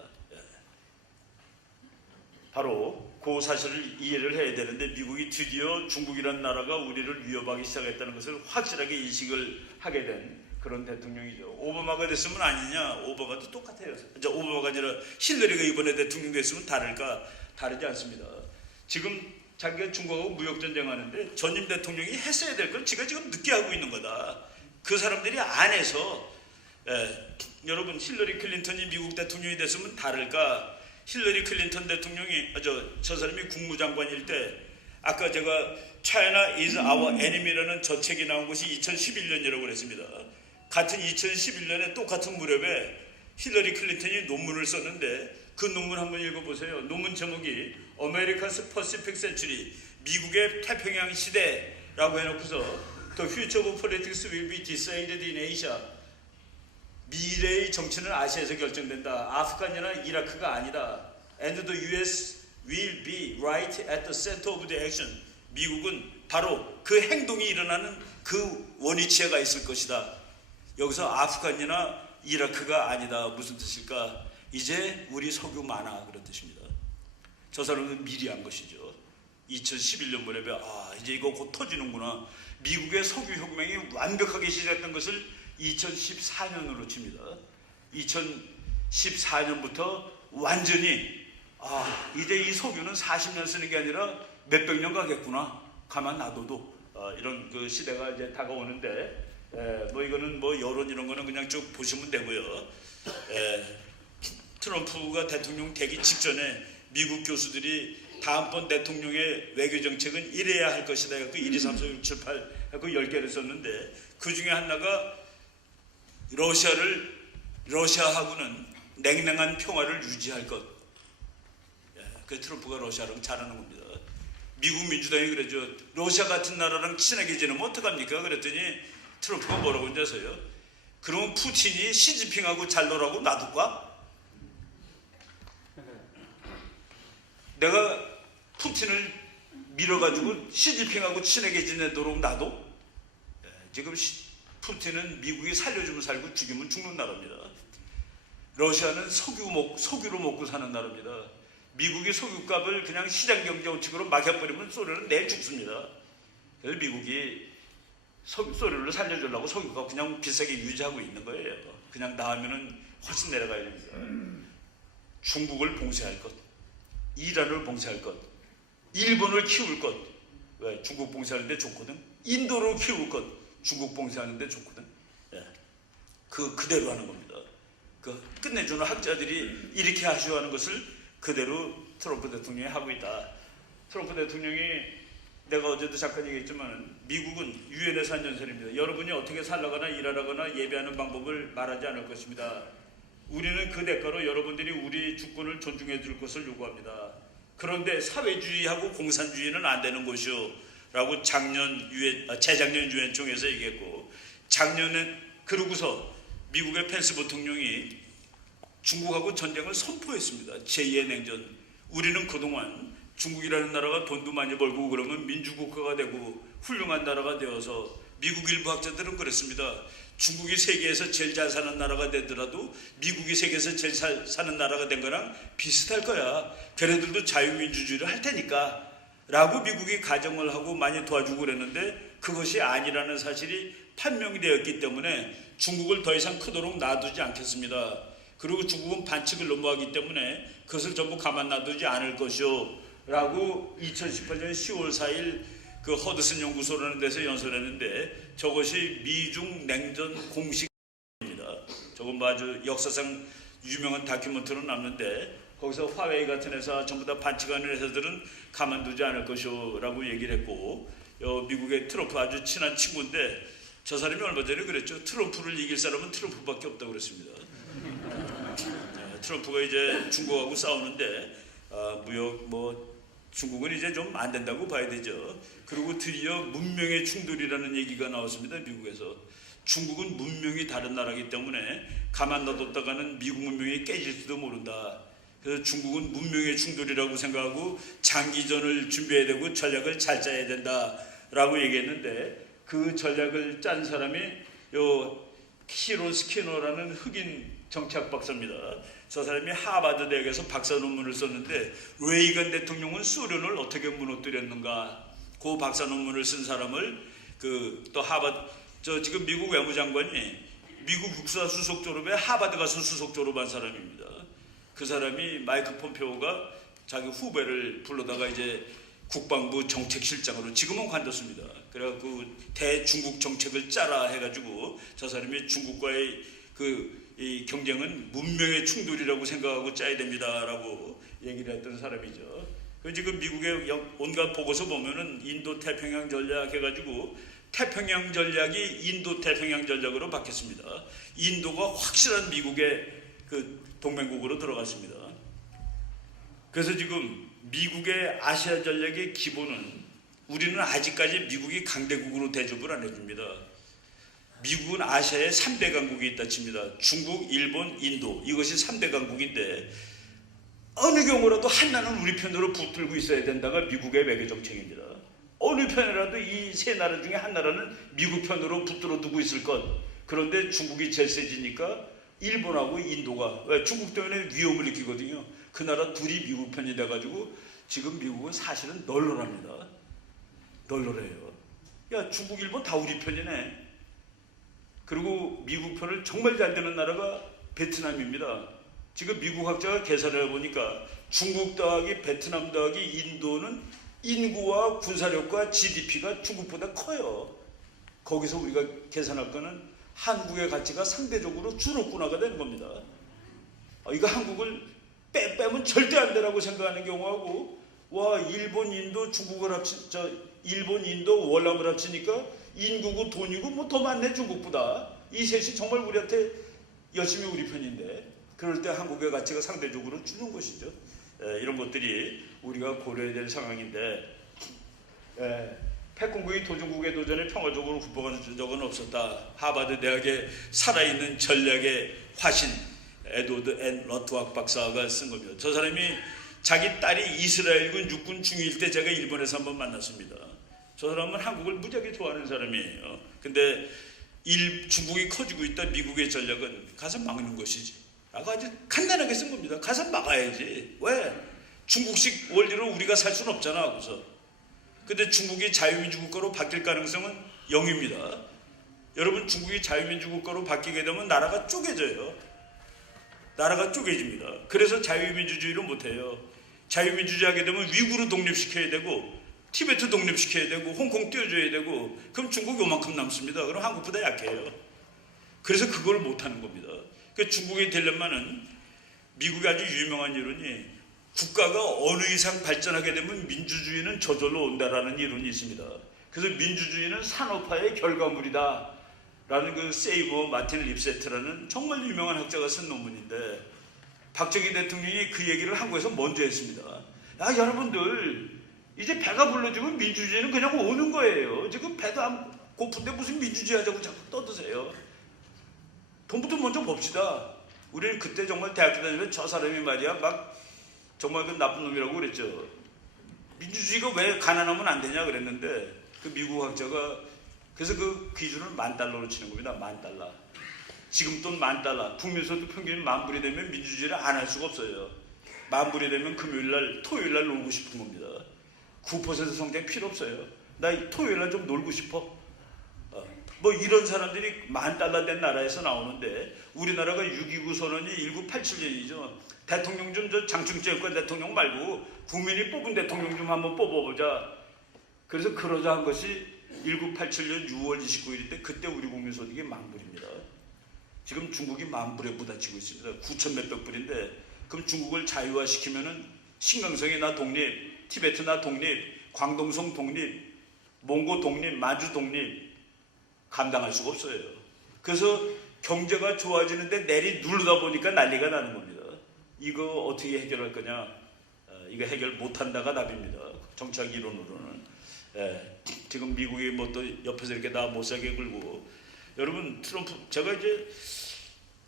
바로 그 사실을 이해를 해야 되는데, 미국이 드디어 중국이란 나라가 우리를 위협하기 시작했다는 것을 확실하게 인식을 하게 된 그런 대통령이죠. 오바마가 됐으면 아니냐? 오바마도 똑같아요. 이제 오바마가 아니라 힐러리가 이번에 대통령 됐으면 다르지 않습니다. 지금 자기가 중국하고 무역전쟁 하는데 전임 대통령이 했어야 될 걸 지가 지금 늦게 하고 있는 거다. 그 사람들이 안 해서, 여러분, 힐러리 클린턴이 미국 대통령이 됐으면 다를까? 힐러리 클린턴 대통령이, 저 사람이 국무장관일 때, 아까 제가 China is our enemy라는 저 책이 나온 것이 2011년이라고 그랬습니다. 같은 2011년에 똑같은 무렵에 힐러리 클린턴이 논문을 썼는데, 그 논문 한번 읽어보세요. 논문 제목이 America's Pacific Century, 미국의 태평양 시대라고 해놓고서 The future of politics will be decided in Asia. 미래의 정치는 아시아에서 결정된다. 아프간이나 이라크가 아니다. And the US will be right at the center of the action. 미국은 바로 그 행동이 일어나는 그 원위치에 가 있을 것이다. 여기서 아프간이나 이라크가 아니다. 무슨 뜻일까? 이제 우리 석유 많아, 그런 뜻입니다. 저 사람은 미리 한 것이죠. 2011년 무렵에 이제 이거 곧 터지는구나. 미국의 석유 혁명이 완벽하게 시작했던 것을 2014년으로 칩니다. 2014년부터 완전히 이제 이 석유는 40년 쓰는 게 아니라 몇백 년 가겠구나. 가만 놔둬도 이런 그 시대가 이제 다가오는데, 뭐 이거는 뭐 여론 이런 거는 그냥 쭉 보시면 되고요. 트럼프가 대통령 되기 직전에 미국 교수들이 다음번 대통령의 외교 정책은 이래야 할 것이다 해서 1, 2, 3, 4, 6, 7, 8 해서 10개를 썼는데, 그 중에 하나가 러시아하고는 냉랭한 평화를 유지할 것. 그 트럼프가 러시아랑 잘하는 겁니다. 미국 민주당이 그러죠. 러시아 같은 나라랑 친하게 지내면 어떡합니까? 그랬더니 트럼프가 뭐라고 혼자서요. 그러면 푸틴이 시진핑하고 잘 놀라고 놔둘까? 내가 푸틴을 밀어가지고 시진핑하고 친하게 지내도록 놔둬? 지금 푸틴은 미국이 살려주면 살고 죽이면 죽는 나라입니다. 러시아는 석유로 먹고 사는 나라입니다. 미국이 석유값을 그냥 시장 경제원칙으로 막혀버리면 소련은 내일 죽습니다. 그래서 미국이 소련을 살려주려고 석유값 그냥 비싸게 유지하고 있는 거예요. 그냥 나오면은 훨씬 내려가야 됩니다. 중국을 봉쇄할 것, 이란을 봉쇄할 것, 일본을 키울 것. 왜? 중국 봉쇄하는데 좋거든. 인도를 키울 것, 중국 봉쇄하는데 좋거든. 예. 그대로 하는 겁니다. 끝내주는 학자들이 이렇게 하셔야 하는 것을 그대로 트럼프 대통령이 하고 있다. 트럼프 대통령이 내가 어제도 잠깐 얘기했지만 미국은 유엔에서 한 연설입니다. 여러분이 어떻게 살아가나 일하거나 예배하는 방법을 말하지 않을 것입니다. 우리는 그 대가로 여러분들이 우리 주권을 존중해 줄 것을 요구합니다. 그런데 사회주의하고 공산주의는 안 되는 것이요 라고 재작년 유엔총회에서 얘기했고, 작년에 그러고서 미국의 펜스 부통령이 중국하고 전쟁을 선포했습니다. 제2의 냉전. 우리는 그동안 중국이라는 나라가 돈도 많이 벌고 그러면 민주국가가 되고 훌륭한 나라가 되어서, 미국 일부 학자들은 그랬습니다. 중국이 세계에서 제일 잘 사는 나라가 되더라도 미국이 세계에서 제일 잘 사는 나라가 된 거랑 비슷할 거야. 걔네들도 자유민주주의를 할 테니까 라고 미국이 가정을 하고 많이 도와주고 그랬는데, 그것이 아니라는 사실이 판명이 되었기 때문에 중국을 더 이상 크도록 놔두지 않겠습니다. 그리고 중국은 반칙을 너무 하기 때문에 그것을 전부 가만 놔두지 않을 것이요 라고 2018년 10월 4일 그 허드슨 연구소라는 데서 연설했는데, 저것이 미중 냉전 공식입니다. 저건 아주 역사상 유명한 다큐멘터리로 남는데, 거기서 화웨이 같은 회사, 전부 다 반칙하는 회사들은 가만두지 않을 것이요 라고 얘기를 했고, 미국의 트럼프 아주 친한 친구인데, 저 사람이 얼마 전에 그랬죠. 트럼프를 이길 사람은 트럼프밖에 없다고 그랬습니다. 트럼프가 이제 중국하고 싸우는데 무역 중국은 이제 좀 안 된다고 봐야 되죠. 그리고 드디어 문명의 충돌이라는 얘기가 나왔습니다. 미국에서. 중국은 문명이 다른 나라이기 때문에 가만 놔뒀다가는 미국 문명이 깨질지도 모른다. 그래서 중국은 문명의 충돌이라고 생각하고 장기전을 준비해야 되고 전략을 잘 짜야 된다라고 얘기했는데, 그 전략을 짠 사람이 키로 스키너라는 흑인 정치학 박사입니다. 저 사람이 하버드 대학에서 박사 논문을 썼는데, 레이건 대통령은 소련을 어떻게 무너뜨렸는가, 그 박사 논문을 쓴 사람을 또 하버드, 지금 미국 외무장관이 미국 국사 수석 졸업에 하버드 가서 수석 졸업한 사람입니다. 그 사람이 마이크 폼페오가 자기 후배를 불러다가 이제 국방부 정책실장으로 지금은 관뒀습니다. 그래갖고 대중국 정책을 짜라 해가지고, 저 사람이 중국과의 이 경쟁은 문명의 충돌이라고 생각하고 짜야 됩니다라고 얘기를 했던 사람이죠. 지금 미국의 온갖 보고서 보면은 인도 태평양 전략 해가지고 태평양 전략이 인도 태평양 전략으로 바뀌었습니다. 인도가 확실한 미국의 동맹국으로 들어갔습니다. 그래서 지금 미국의 아시아 전략의 기본은, 우리는 아직까지 미국이 강대국으로 대접을 안 해줍니다. 미국은 아시아에 3대 강국이 있다 칩니다. 중국, 일본, 인도. 이것이 3대 강국인데, 어느 경우라도 하나는 우리 편으로 붙들고 있어야 된다가 미국의 외교 정책입니다. 어느 편이라도 이 세 나라 중에 한 나라는 미국 편으로 붙들어 두고 있을 것. 그런데 중국이 제일 세지니까 일본하고 인도가, 왜? 중국 때문에 위험을 느끼거든요. 그 나라 둘이 미국 편이 돼가지고 지금 미국은 사실은 널널합니다. 널널해요. 야, 중국, 일본 다 우리 편이네. 그리고 미국 편을 정말 잘 되는 나라가 베트남입니다. 지금 미국 학자가 계산을 해보니까 중국 더하기 베트남 더하기 인도는 인구와 군사력과 GDP가 중국보다 커요. 거기서 우리가 계산할 거는 한국의 가치가 상대적으로 주력군화가 되는 겁니다. 이거 한국을 빼면 절대 안 되라고 생각하는 경우하고, 와, 일본, 인도, 중국을 일본, 인도, 월남을 합치니까 인구고 돈이고 뭐 더 많네 중국보다. 이 셋이 정말 우리한테 열심히 우리 편인데, 그럴 때 한국의 가치가 상대적으로 주는 것이죠. 이런 것들이 우리가 고려해야 될 상황인데, 패권국이 도전국의 도전에 평화적으로 극복한 적은 없었다. 하버드 대학의 살아있는 전략의 화신 에드워드 앤 러트왁 박사가 쓴 겁니다. 저 사람이 자기 딸이 이스라엘군 육군 중위일 때 제가 일본에서 한번 만났습니다. 저 사람은 한국을 무지하게 좋아하는 사람이에요. 근데 중국이 커지고 있다 미국의 전략은 가서 막는 것이지 라고 아주 간단하게 쓴 겁니다. 가서 막아야지. 왜? 중국식 원리로 우리가 살 수는 없잖아. 그래서 근데 중국이 자유민주국가로 바뀔 가능성은 0입니다. 여러분, 중국이 자유민주국가로 바뀌게 되면 나라가 쪼개져요. 나라가 쪼개집니다. 그래서 자유민주주의를 못해요. 자유민주주의 하게 되면 위구르 독립시켜야 되고 티베트 독립시켜야 되고 홍콩 띄워줘야 되고 그럼 중국 요만큼 남습니다. 그럼 한국보다 약해요. 그래서 그걸 못하는 겁니다. 그 중국이 되려면은 미국의 아주 유명한 이론이 국가가 어느 이상 발전하게 되면 민주주의는 저절로 온다라는 이론이 있습니다. 그래서 민주주의는 산업화의 결과물이다 라는 그 세이버 마틴 립세트라는 정말 유명한 학자가 쓴 논문인데 박정희 대통령이 그 얘기를 한국에서 먼저 했습니다. 야, 여러분들 이제 배가 불러지면 민주주의는 그냥 오는 거예요. 지금 배도 안 고픈데 무슨 민주주의 하자고 자꾸 떠드세요. 돈부터 먼저 봅시다. 우리는 그때 정말 대학교 다니면 저 사람이 말이야 막 정말 그 나쁜 놈이라고 그랬죠. 민주주의가 왜 가난하면 안 되냐 그랬는데 그 미국 학자가 그래서 그 기준을 $10,000로 치는 겁니다. $10,000. 지금 돈 $10,000. 국민소득 평균이 10,000불이 되면 민주주의를 안 할 수가 없어요. 10,000불이 되면 금요일날, 토요일날 놀고 싶은 겁니다. 9% 성장 필요 없어요. 나 토요일날 좀 놀고 싶어. 뭐 이런 사람들이 $10,000 된 나라에서 나오는데 우리나라가 6.29 선언이 1987년이죠. 대통령 좀 저 장충재권 대통령 말고 국민이 뽑은 대통령 좀 한번 뽑아보자. 그래서 그러자 한 것이 1987년 6월 29일인데 그때 우리 국민 소득이 10,000불입니다. 지금 중국이 10,000불에 부딪히고 있습니다. 9천 몇백 불인데 그럼 중국을 자유화시키면은 신강성이 나 독립, 티베트 나 독립, 광동성 독립, 몽고 독립, 마주 독립 감당할 수가 없어요. 그래서 경제가 좋아지는데 내리 누르다 보니까 난리가 나는 겁니다. 이거 어떻게 해결할 거냐? 이거 해결 못한다가 답입니다. 정치학 이론으로는. 지금 미국이 뭐 또 옆에서 이렇게 나 못살게 굴고 여러분 트럼프 제가 이제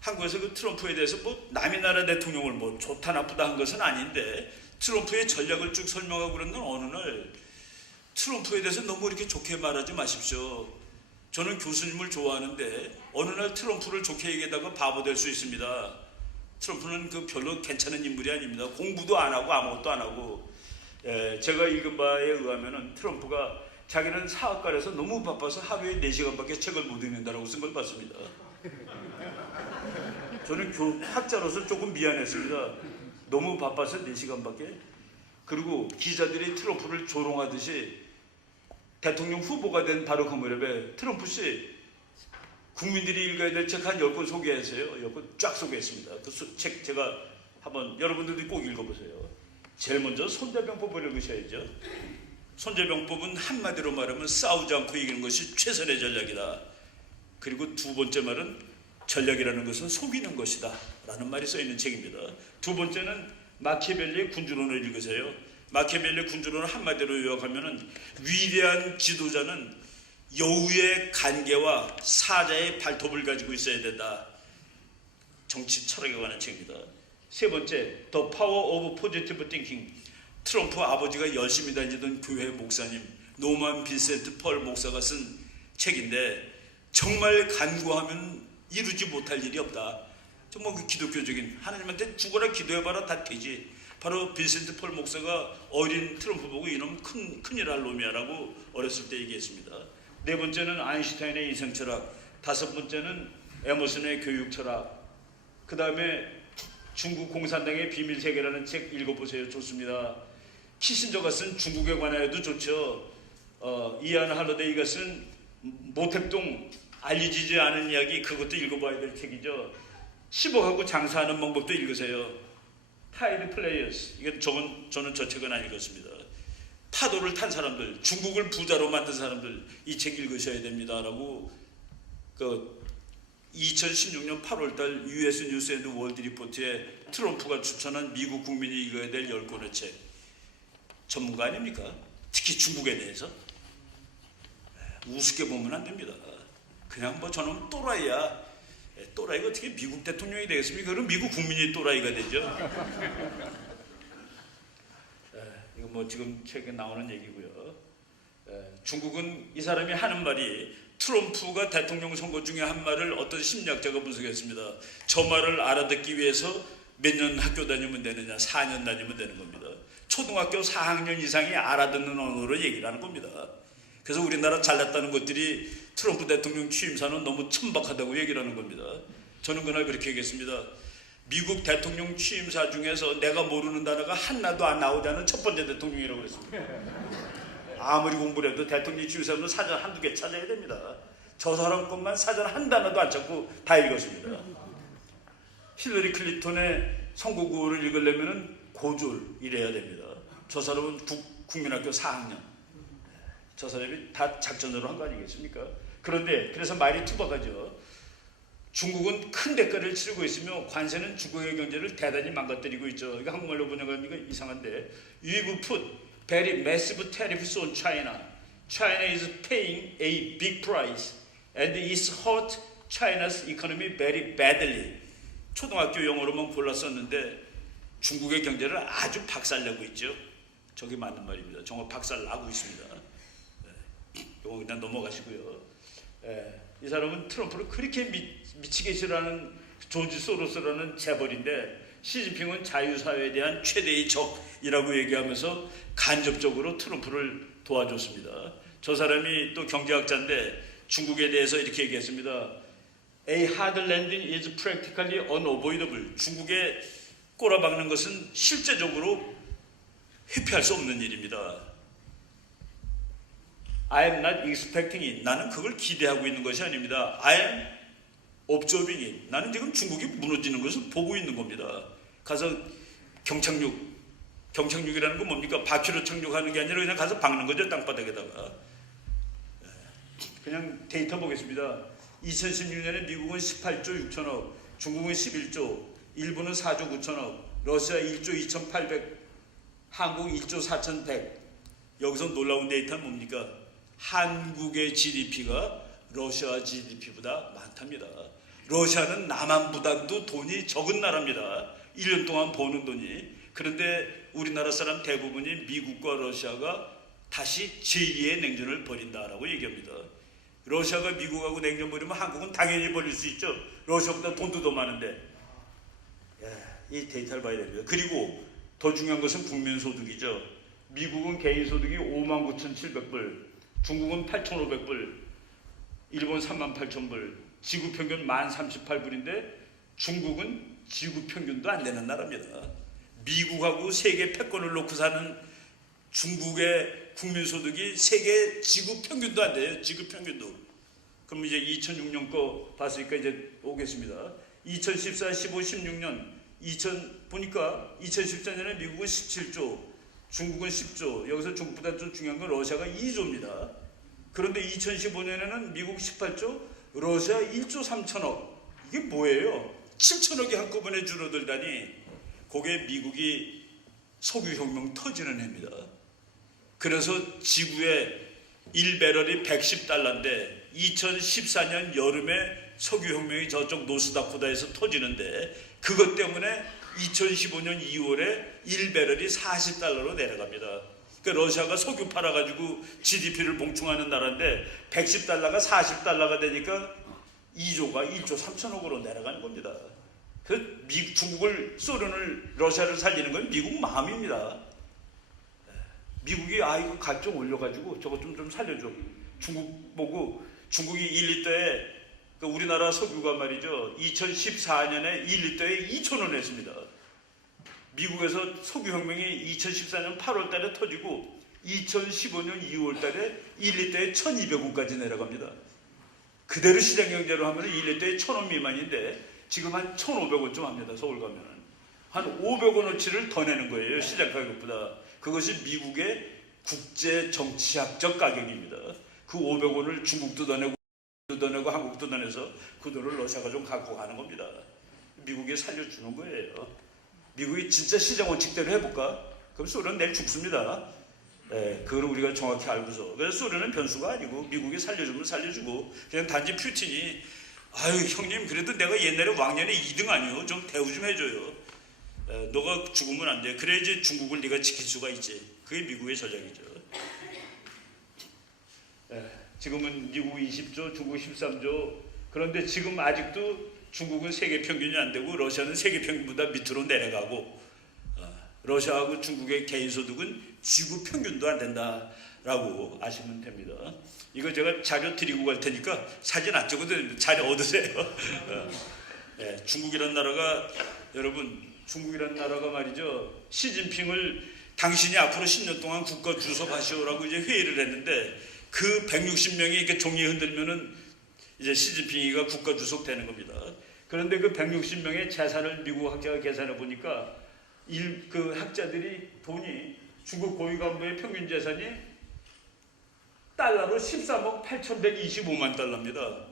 한국에서 그 트럼프에 대해서 뭐 남의 나라 대통령을 뭐 좋다 나쁘다 한 것은 아닌데 트럼프의 전략을 쭉 설명하고 그러는 어느 날 트럼프에 대해서 너무 이렇게 좋게 말하지 마십시오. 저는 교수님을 좋아하는데 어느 날 트럼프를 좋게 얘기하다가 바보 될 수 있습니다. 트럼프는 그 별로 괜찮은 인물이 아닙니다. 공부도 안 하고 아무것도 안 하고 제가 읽은 바에 의하면 트럼프가 자기는 사학과라서 너무 바빠서 하루에 4시간밖에 책을 못 읽는다라고 쓴 걸 봤습니다. 저는 학자로서 조금 미안했습니다. 너무 바빠서 4시간밖에. 그리고 기자들이 트럼프를 조롱하듯이 대통령 후보가 된 바로 그 무렵에 트럼프 씨 국민들이 읽어야 될 책 한 10권 소개하세요. 10권 쫙 소개했습니다. 그 책 제가 한번 여러분들도 꼭 읽어보세요. 제일 먼저 손자병법을 읽으셔야죠. 손자병법은 한마디로 말하면 싸우지 않고 이기는 것이 최선의 전략이다. 그리고 두 번째 말은 전략이라는 것은 속이는 것이다 라는 말이 써있는 책입니다. 두 번째는 마키아벨리의 군주론을 읽으세요. 마키아벨리의 군주론을 한마디로 요약하면 위대한 지도자는 여우의 간계와 사자의 발톱을 가지고 있어야 된다. 정치 철학에 관한 책입니다. 세 번째, The Power of Positive Thinking. 트럼프 아버지가 열심히 다니던 교회 목사님 노만 빈센트 펄 목사가 쓴 책인데 정말 간구하면 이루지 못할 일이 없다. 정말 그 기독교적인 하나님한테 죽어라 기도해봐라 다 되지. 바로 빈센트 펄 목사가 어린 트럼프 보고 이놈 큰일 할 놈이야라고 어렸을 때 얘기했습니다. 네 번째는 아인슈타인의 인생철학, 다섯 번째는 에머슨의 교육철학, 그 다음에 중국 공산당의 비밀세계라는 책 읽어보세요. 좋습니다. 키신저가 쓴 중국에 관하여도 좋죠. 이안 할러데이가 쓴 모택동 알려지지 않은 이야기, 그것도 읽어봐야 될 책이죠. 10억하고 장사하는 방법도 읽으세요. 타이드 플레이어스, 이건 저는 저 책은 안 읽었습니다. 파도를 탄 사람들, 중국을 부자로 만든 사람들, 이 책 읽으셔야 됩니다 라고 그 2016년 8월달 US 뉴스 앤드 월드 리포트에 트럼프가 추천한 미국 국민이 읽어야 될 10권의 책. 전문가 아닙니까? 특히 중국에 대해서. 우습게 보면 안 됩니다. 그냥 뭐 저놈 또라이야. 또라이가 어떻게 미국 대통령이 되겠습니까? 그럼 미국 국민이 또라이가 되죠. 이거 뭐 지금 책에 나오는 얘기고요. 중국은 이 사람이 하는 말이 트럼프가 대통령 선거 중에 한 말을 어떤 심리학자가 분석했습니다. 저 말을 알아듣기 위해서 몇 년 학교 다니면 되느냐? 4년 다니면 되는 겁니다. 초등학교 4학년 이상이 알아듣는 언어로 얘기를 하는 겁니다. 그래서 우리나라 잘났다는 것들이 트럼프 대통령 취임사는 너무 천박하다고 얘기를 하는 겁니다. 저는 그날 그렇게 얘기했습니다. 미국 대통령 취임사 중에서 내가 모르는 단어가 하나도 안 나오지 않은 첫 번째 대통령이라고 그랬습니다. 아무리 공부를 해도 대통령 취임사는 사전 한두 개 찾아야 됩니다. 저 사람 것만 사전 한 단어도 안 찾고 다 읽었습니다. 힐러리 클린턴의 선거구호를 읽으려면 고졸 이래야 됩니다. 저 사람은 국민학교 4학년. 저 사람이 다 작전으로 한 거 아니겠습니까? 그런데 그래서 말이 투박하죠. 중국은 큰 대가를 치르고 있으며 관세는 중국의 경제를 대단히 망가뜨리고 있죠. 이거 한국말로 번역하니까 이상한데 We've put very massive tariffs on China. China is paying a big price and it's hurt China's economy very badly. 초등학교 영어로만 골랐었는데 중국의 경제를 아주 박살내고 있죠. 저게 맞는 말입니다. 정말 박살나고 있습니다. 이거 그냥 넘어가시고요. 이 사람은 트럼프를 그렇게 미치게 싫어하는 조지 소로스라는 재벌인데 시진핑은 자유사회에 대한 최대의 적이라고 얘기하면서 간접적으로 트럼프를 도와줬습니다. 저 사람이 또 경제학자인데 중국에 대해서 이렇게 얘기했습니다. A hard landing is practically unavoidable. 중국에 꼬라박는 것은 실제적으로 회피할 수 없는 일입니다. I am not expecting it. 나는 그걸 기대하고 있는 것이 아닙니다. I am observing it. 나는 지금 중국이 무너지는 것을 보고 있는 겁니다. 가서 경착륙이라는 건 뭡니까? 바퀴로 착륙하는 게 아니라 그냥 가서 박는 거죠. 땅바닥에다가. 그냥 데이터 보겠습니다. 2016년에 미국은 18조 6천억, 중국은 11조, 일본은 4조 9천억, 러시아 1조 2,800, 한국 1조 4,100. 여기서 놀라운 데이터는 뭡니까? 한국의 GDP가 러시아 GDP보다 많답니다. 러시아는 남한보다도 돈이 적은 나라입니다. 1년 동안 버는 돈이. 그런데 우리나라 사람 대부분이 미국과 러시아가 다시 제2의 냉전을 벌인다라고 얘기합니다. 러시아가 미국하고 냉전 벌이면 한국은 당연히 벌릴 수 있죠. 러시아보다 돈도 더 많은데. 이 데이터를 봐야 됩니다. 그리고 더 중요한 것은 국민소득이죠. 미국은 개인소득이 59,700불, 중국은 8,500불, 일본 38,000불, 지구평균 1038불인데 중국은 지구평균도 안 되는 나라입니다. 미국하고 세계 패권을 놓고 사는 중국의 국민소득이 세계 지구평균도 안 돼요. 지구평균도. 그럼 이제 2006년 거 봤으니까 이제 오겠습니다. 2014, 15, 16년 보니까 2014년에 미국은 17조, 중국은 10조, 여기서 중국보다 좀 중요한 건 러시아가 2조입니다. 그런데 2015년에는 미국 18조, 러시아 1조 3천억. 이게 뭐예요? 7천억이 한꺼번에 줄어들다니. 그게 미국이 석유혁명 터지는 해입니다. 그래서 지구의 1배럴이 110달러인데 2014년 여름에 석유혁명이 저쪽 노스다코다에서 터지는데 그것 때문에 2015년 2월에 1배럴이 40달러로 내려갑니다. 그러니까 러시아가 석유 팔아가지고 GDP를 봉충하는 나라인데 110달러가 40달러가 되니까 2조가 1조 3천억으로 내려가는 겁니다. 그 중국을, 소련을, 러시아를 살리는 건 미국 마음입니다. 미국이 이거 값 좀 올려가지고 저것 좀 살려줘. 중국 보고 중국이 1리터에 우리나라 석유가 말이죠. 2014년에 1리터에 2,000원 했습니다. 미국에서 석유혁명이 2014년 8월 달에 터지고 2015년 2월 달에 1리터에 1,200원까지 내려갑니다. 그대로 시장경제로 하면 1리터에 1,000원 미만인데 지금 한 1,500원쯤 합니다. 서울 가면은. 한 500원어치를 더 내는 거예요. 시장 가격보다. 그것이 미국의 국제 정치학적 가격입니다. 그 500원을 중국도 더 내고 한국도 더 내서 그 돈을 러시아가 좀 갖고 가는 겁니다. 미국이 살려주는 거예요. 미국이 진짜 시장 원칙대로 해볼까? 그럼 소련은 내일 죽습니다. 그걸 우리가 정확히 알고서. 그래서 소련은 변수가 아니고 미국이 살려주면 살려주고 그냥 단지 푸틴이 형님 그래도 내가 옛날에 왕년에 2등 아니요? 좀 대우 좀 해줘요. 너가 죽으면 안 돼. 그래야지 중국을 네가 지킬 수가 있지. 그게 미국의 전략이죠. 지금은 미국 20조, 중국 13조. 그런데 지금 아직도 중국은 세계 평균이 안 되고 러시아는 세계 평균보다 밑으로 내려가고 러시아하고 중국의 개인 소득은 지구 평균도 안 된다라고 아시면 됩니다. 이거 제가 자료 드리고 갈 테니까 사진 안 찍어도 됩니다. 자료 얻으세요. 네, 중국이란 나라가 여러분 중국이란 나라가 말이죠. 시진핑을 당신이 앞으로 10년 동안 국가 주석하시오라고 이제 회의를 했는데 그 160명이 이렇게 종이 흔들면은 이제 시진핑이가 국가 주석 되는 겁니다. 그런데 그 160명의 재산을 미국 학자가 계산해 보니까 그 학자들이 돈이 중국 고위 간부의 평균 재산이 달러로 13억 8,125만 달러입니다.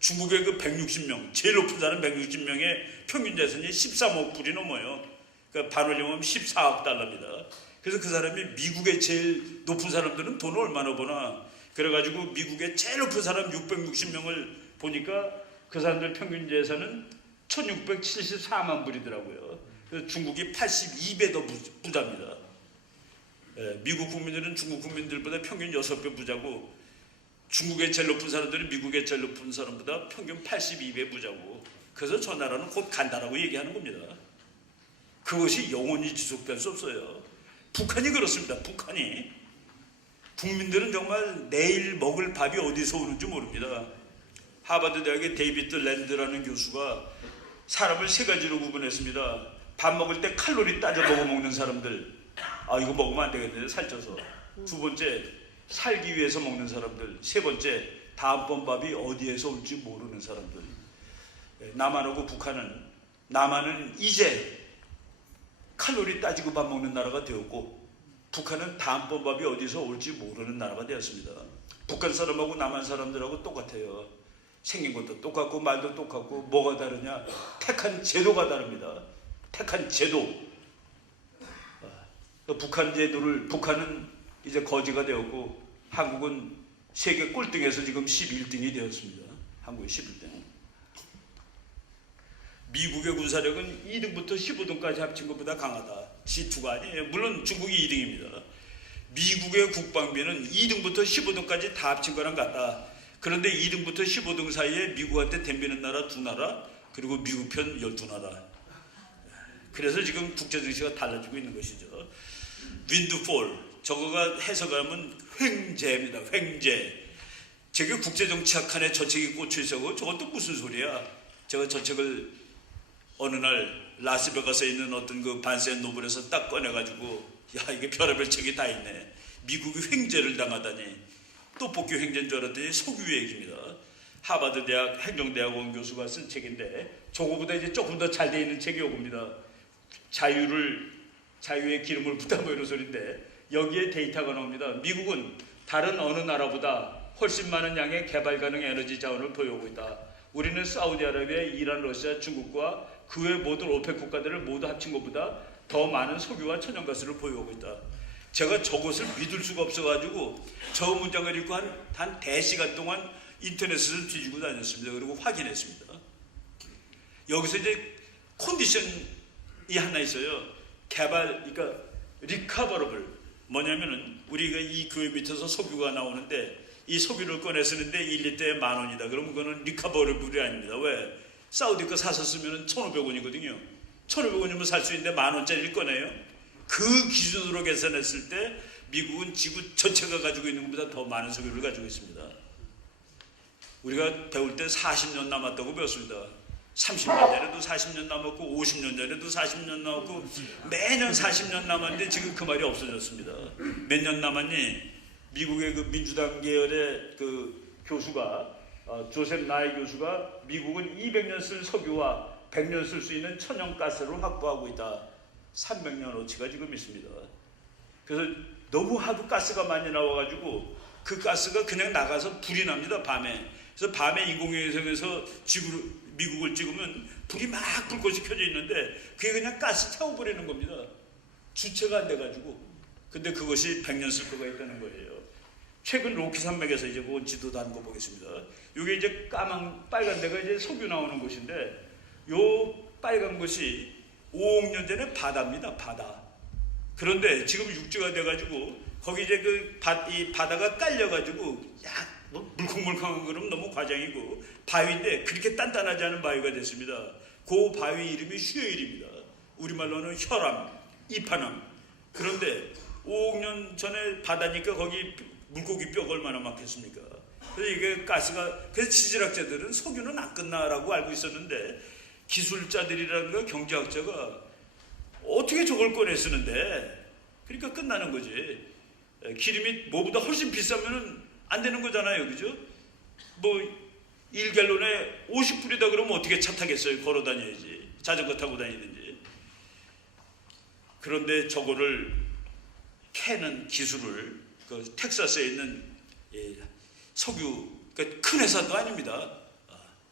중국의 그 160명, 제일 높은 사람 160명의 평균 재산이 13억 불이 넘어요. 그러니까 반올림하면 14억 달러입니다. 그래서 그 사람이 미국의 제일 높은 사람들은 돈을 얼마나 버나 그래가지고 미국의 제일 높은 사람 660명을 보니까 그 사람들 평균 재산은 1674만 불이더라고요. 그래서 중국이 82배 더 부자입니다. 미국 국민들은 중국 국민들보다 평균 6배 부자고 중국의 제일 높은 사람들은 미국의 제일 높은 사람보다 평균 82배 부자고 그래서 저 나라는 곧 간다라고 얘기하는 겁니다. 그것이 영원히 지속될 수 없어요. 북한이 그렇습니다. 북한이 국민들은 정말 내일 먹을 밥이 어디서 오는지 모릅니다. 하버드 대학의 데이비드 랜드라는 교수가 사람을 세 가지로 구분했습니다. 밥 먹을 때 칼로리 따져 먹는 사람들, 이거 먹으면 안 되겠네 살쪄서. 두 번째, 살기 위해서 먹는 사람들. 세 번째, 다음번 밥이 어디에서 올지 모르는 사람들. 남한하고 북한은, 남한은 이제 칼로리 따지고 밥 먹는 나라가 되었고 북한은 다음번 밥이 어디서 올지 모르는 나라가 되었습니다. 북한 사람하고 남한 사람들하고 똑같아요. 생긴 것도 똑같고 말도 똑같고 뭐가 다르냐? 택한 제도가 다릅니다. 택한 제도. 북한 제도를 북한은 이제 거지가 되었고 한국은 세계 꼴등에서 지금 11등이 되었습니다. 한국이 11등. 미국의 군사력은 2등부터 15등까지 합친 것보다 강하다. C2가 아니에요. 물론 중국이 2등입니다. 미국의 국방비는 2등부터 15등까지 다 합친 거랑 같다. 그런데 2등부터 15등 사이에 미국한테 덤비는 나라 2나라 그리고 미국 편 12나라. 그래서 지금 국제정치가 달라지고 있는 것이죠. 윈드폴, 저거가 해석하면 횡재입니다. 횡재. 저게 국제정치학한에 저 책이 꽂혀있어. 저것도 무슨 소리야. 제가 저 책을 어느 날 라스베가스에 있는 어떤 그 반센 노블에서 딱 꺼내가지고 이게 별의별 책이 다 있네. 미국이 횡재를 당하다니. 떡볶이 횡재인 줄 알았더니 석유 얘기입니다. 하버드 대학 행정대학원 교수가 쓴 책인데 저거보다 이제 조금 더 잘 돼 있는 책이 요겁니다. 자유의 기름을 붓다 뭐 이런 소리인데 여기에 데이터가 나옵니다. 미국은 다른 어느 나라보다 훨씬 많은 양의 개발 가능 에너지 자원을 보유하고 있다. 우리는 사우디아라비아, 이란, 러시아, 중국과 그 외 모든 오펙 국가들을 모두 합친 것보다 더 많은 석유와 천연가스를 보유하고 있다. 제가 저것을 믿을 수가 없어가지고 저 문장을 읽고 한 대시간 동안 인터넷을 뒤지고 다녔습니다. 그리고 확인했습니다. 여기서 이제 컨디션이 하나 있어요. 그러니까 리커버러블. 뭐냐면은 우리가 이 교회 밑에서 석유가 나오는데 이 석유를 꺼내 쓰는데 1리터에 10,000원이다. 그러면 그거는 리커버러블이 아닙니다. 왜? 사우디 거 사서 쓰면 1,500원이거든요. 1,500원이면 살 수 있는데 10,000원짜리를 꺼내요. 그 기준으로 계산했을 때 미국은 지구 전체가 가지고 있는 것보다 더 많은 석유를 가지고 있습니다. 우리가 배울 때 40년 남았다고 배웠습니다. 30년 전에도 40년 남았고 50년 전에도 40년 남았고 매년 40년 남았는데 지금 그 말이 없어졌습니다. 몇 년 남았니? 미국의 그 민주당 계열의 그 교수가 조셉 나이 교수가 미국은 200년 쓸 석유와 100년 쓸 수 있는 천연가스를 확보하고 있다. 300년어치가 지금 있습니다. 그래서 너무 하도 가스가 많이 나와가지고 그 가스가 그냥 나가서 불이 납니다. 밤에. 그래서 밤에 인공위성에서 미국을 찍으면 불이 막 불꽃이 켜져 있는데 그게 그냥 가스 태워버리는 겁니다. 주체가 안 돼가지고. 근데 그것이 100년 쓸 거가 있다는 거예요. 최근 로키 산맥에서 이제 그 지도 다는 거 보겠습니다. 이게 이제 빨간 데가 이제 석유 나오는 곳인데 요 빨간 것이 5억 년 전에 바다입니다. 바다. 그런데 지금 육지가 돼가지고 거기 이제 이 바다가 깔려가지고 약 뭐 물컹물컹한 그럼 너무 과장이고 바위인데 그렇게 단단하지 않은 바위가 됐습니다. 그 바위 이름이 슈에일입니다. 우리말로는 혈암, 이파남. 그런데 5억 년 전에 바다니까 거기 물고기 뼈가 얼마나 많겠습니까? 그래서 이게 가스가, 그래서 지질학자들은 석유는 안 끝나라고 알고 있었는데 기술자들이라든가 경제학자가 어떻게 저걸 꺼내 쓰는데, 그러니까 끝나는 거지. 기름이 뭐보다 훨씬 비싸면은 안 되는 거잖아요, 그죠? 뭐 1갤론에 50불이다 그러면 어떻게 차 타겠어요? 걸어 다녀야지, 자전거 타고 다니든지. 그런데 저거를 캐는 기술을 그 텍사스에 있는 석유, 그러니까 큰 회사도 아닙니다.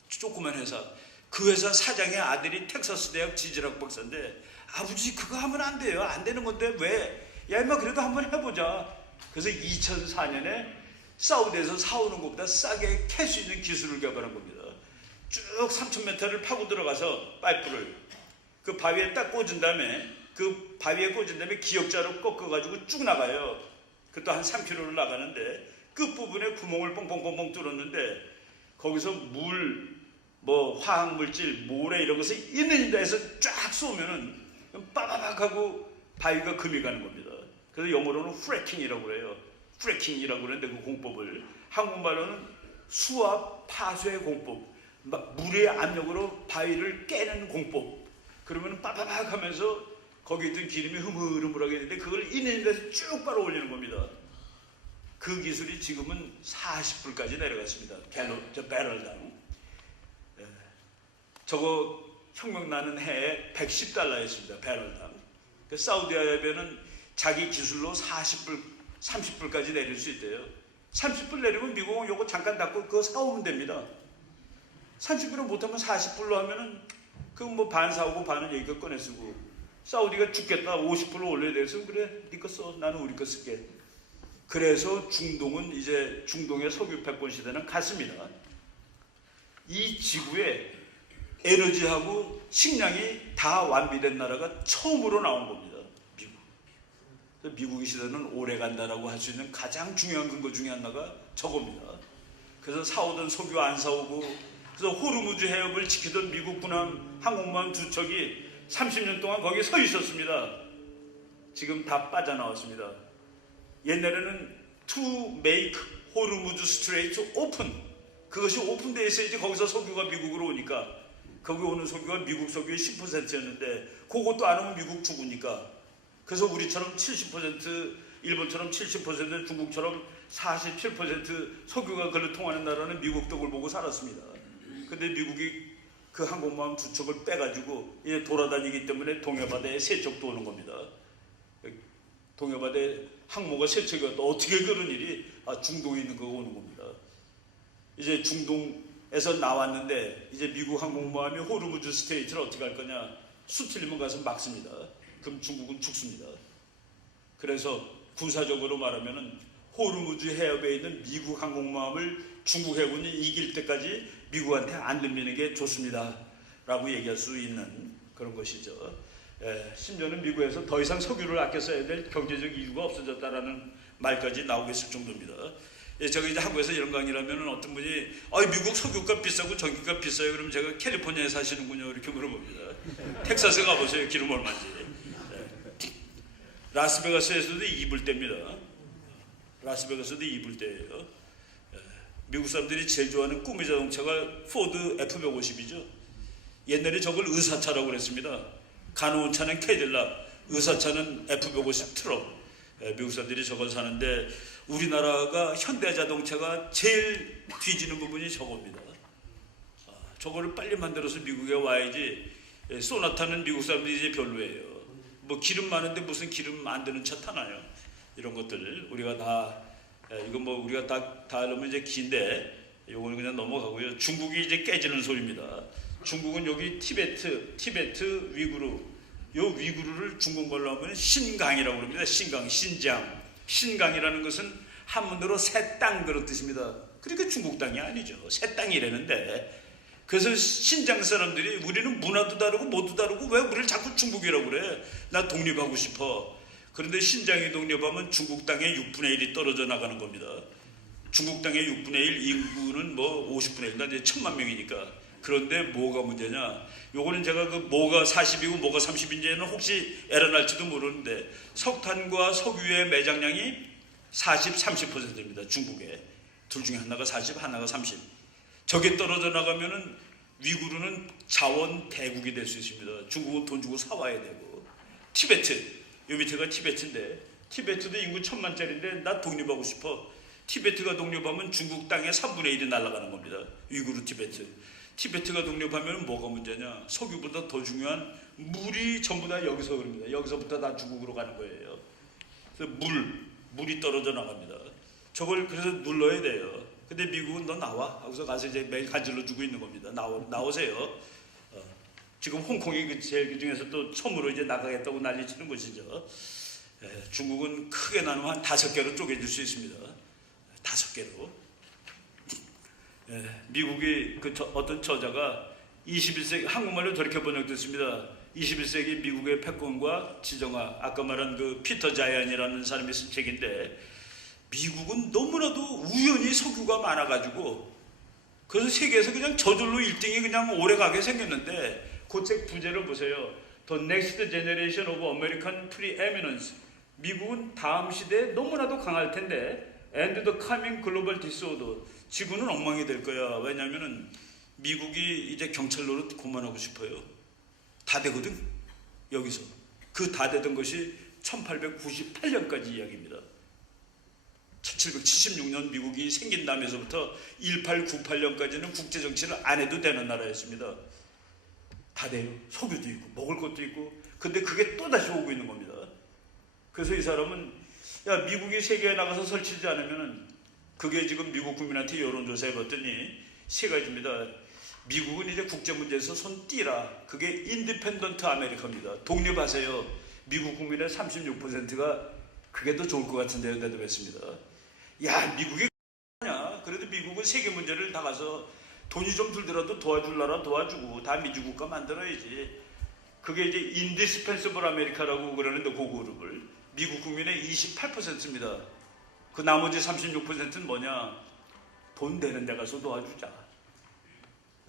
조그만 회사. 그 회사 사장의 아들이 텍사스 대학 지질학 박사인데, 아버지 그거 하면 안 돼요. 안 되는 건데 왜? 야 임마 그래도 한번 해보자. 그래서 2004년에 사우디에서 사오는 것보다 싸게 캘 수 있는 기술을 개발한 겁니다. 쭉 3,000m를 파고 들어가서 파이프를 그 바위에 딱 꽂은 다음에, 그 바위에 꽂은 다음에 기역자로 꺾어가지고 쭉 나가요. 그것도 한 3km를 나가는데 끝부분에 구멍을 뻥뻥뻥뻥 뚫었는데 거기서 물, 뭐 화학물질, 모래 이런 것을 있는 데에서 쫙 쏘면은 빠바박 하고 바위가 금이 가는 겁니다. 그래서 영어로는 프래킹이라고 해요. 프래킹이라고 그러는데 그 공법을 한국말로는 수압 파쇄 공법, 물의 압력으로 바위를 깨는 공법. 그러면 빠바박 하면서 거기 있던 기름이 흐물흐물하게 되는데 그걸 있는 데서 쭉 빨아 올리는 겁니다. 그 기술이 지금은 40불까지 내려갔습니다. 배럴당. 저거 혁명 나는 해에 110달러였습니다. 배럴당. 그 사우디아라비아는 자기 기술로 40불, 30불까지 내릴 수 있대요. 30불 내리면 미국은 요거 잠깐 닫고 그거 사오면 됩니다. 30불은 못하면 40불로 하면은 그 뭐 반 사오고 반은 여기가 꺼내 쓰고, 사우디가 죽겠다 50불로 올려야 돼서 그래 네 거 써, 나는 우리 거 쓸게. 그래서 중동은 이제 중동의 석유 패권 시대는 갔습니다. 이 지구에 에너지하고 식량이 다 완비된 나라가 처음으로 나온 겁니다. 미국. 미국의 시대는 오래 간다라고 할 수 있는 가장 중요한 근거 중에 하나가 저겁니다. 그래서 사오던 석유 안 사오고, 그래서 호르무즈 해협을 지키던 미국 군함 항공모함 두 척이 30년 동안 거기 서 있었습니다. 지금 다 빠져나왔습니다. 옛날에는 to make 호르무즈 스트레이트 오픈, 그것이 오픈되어 있어야지 거기서 석유가 미국으로 오니까. 거기 오는 석유가 미국 석유의 10%였는데 그것도 안 오면 미국 죽으니까. 그래서 우리처럼 70%, 일본처럼 70%, 중국처럼 47% 석유가 걸로 통하는 나라는 미국 덕을 보고 살았습니다. 근데 미국이 그 항공모함 두 척을 빼가지고 이제 돌아다니기 때문에 동해바다에 세 척도 오는 겁니다. 동해바다에 항모가 세 척이 왔다. 어떻게 그런 일이 중동에 있는 거가 오는 겁니다. 이제 중동에서 나왔는데 이제 미국 항공모함이 호르무즈 스트레이트를 어떻게 할 거냐. 수틀리면 가서 막습니다. 그럼 중국은 죽습니다. 그래서 군사적으로 말하면은 호르무즈 해협에 있는 미국 항공모함을 중국 해군이 이길 때까지 미국한테 안 들리는 게 좋습니다 라고 얘기할 수 있는 그런 것이죠. 심지어는 미국에서 더 이상 석유를 아껴 써야 될 경제적 이유가 없어졌다라는 말까지 나오고 있을 정도입니다. 저기 이제 한국에서 이런 강의를 하면 어떤 분이 미국 석유값 비싸고 전기값 비싸요. 그러면 제가 캘리포니아에 사시는군요 이렇게 물어봅니다. 텍사스 가보세요. 기름 얼마인지. 라스베가스에서도 2불대입니다. 라스베가스도 2불대예요. 미국 사람들이 제일 좋아하는 꿈의 자동차가 포드 F150이죠. 옛날에 저걸 의사차라고 그랬습니다. 가노운 차는 캐딜락, 의사차는 F150 트럭. 미국 사람들이 저걸 사는데 우리나라가 현대자동차가 제일 뒤지는 부분이 저겁니다. 저거를 빨리 만들어서 미국에 와야지. 소나타는 미국 사람들이 이제 별로예요. 뭐 기름 많은데 무슨 기름 안 드는 차 타나요? 이런 것들 우리가 다, 이건 뭐 우리가 다 하려면 이제 긴데 이거는 그냥 넘어가고요. 중국이 이제 깨지는 소리입니다. 중국은 여기 티베트 위구르, 요 위구르를 중국말로 하면 신강이라고 합니다. 신강, 신장. 신강이라는 것은 한문으로 새 땅 그런 뜻입니다. 그러니까 중국 땅이 아니죠. 새 땅이라는데. 그래서 신장 사람들이 우리는 문화도 다르고 뭐도 다르고 왜 우리를 자꾸 중국이라고 그래? 나 독립하고 싶어. 그런데 신장이 독립하면 중국 땅의 6분의 1이 떨어져 나가는 겁니다. 중국 땅의 6분의 1, 인구는 뭐 50분의 1, 이제 1000만 명이니까. 그런데 뭐가 문제냐? 요거는 제가 그 뭐가 40이고 뭐가 30인지는 혹시 에러날지도 모르는데 석탄과 석유의 매장량이 40, 30%입니다. 중국에. 둘 중에 하나가 40, 하나가 30. 저게 떨어져 나가면은 위구르는 자원 대국이 될 수 있습니다. 중국은 돈 주고 사와야 되고. 티베트, 요 밑에가 티베트인데 티베트도 인구 1000만짜리인데 나 독립하고 싶어. 티베트가 독립하면 중국 땅의 3분의 1이 날아가는 겁니다. 위구르 티베트. 티베트가 독립하면 뭐가 문제냐? 석유보다 더 중요한 물이 전부 다 여기서 그럽니다. 여기서부터 다 중국으로 가는 거예요. 그래서 물이 떨어져 나갑니다. 저걸 그래서 눌러야 돼요. 근데 미국은 너 나와 하고서 가서 이제 매일 간질러 주고 있는 겁니다. 나오세요. 지금 홍콩이 제일 그 중에서 또 처음으로 이제 나가겠다고 난리치는 것이죠. 중국은 크게 나누면 한 5개로 쪼개질 수 있습니다. 5개로. 미국이 어떤 저자가 21세기 한국말로 저렇게 번역됐습니다. 21세기 미국의 패권과 지정화, 아까 말한 그 피터 자이언이라는 사람이 쓴 책인데 미국은 너무나도 우연히 석유가 많아가지고 그래서 세계에서 그냥 저절로 1등이 그냥 오래가게 생겼는데 그 책 부제를 보세요. The Next Generation of American Preeminence. 미국은 다음 시대에 너무나도 강할 텐데 And the Coming Global Disorder. 지구는 엉망이 될 거야. 왜냐하면 미국이 이제 경찰 노릇 그만하고 싶어요. 다 되거든. 여기서. 그 다 되던 것이 1898년까지 이야기입니다. 1776년 미국이 생긴 다음에서부터 1898년까지는 국제정치를 안 해도 되는 나라였습니다. 다 돼요. 석유도 있고 먹을 것도 있고. 근데 그게 또다시 오고 있는 겁니다. 그래서 이 사람은 야 미국이 세계에 나가서 설치지 않으면 그게 지금 미국 국민한테 여론조사 해봤더니 3가지입니다. 미국은 이제 국제 문제에서 손 띄라. 그게 인디펜던트 아메리카입니다. 독립하세요. 미국 국민의 36%가 그게 더 좋을 것 같은데요. 대답했습니다. 야 미국이 냐 그래도 미국은 세계 문제를 다 가서 돈이 좀 들더라도 도와줄 나라 도와주고 다 민주국가 만들어야지. 그게 이제 인디스펜서블 아메리카라고 그러는데 그 그룹을 미국 국민의 28%입니다. 그 나머지 36%는 뭐냐? 돈 되는 데 가서 도와주자.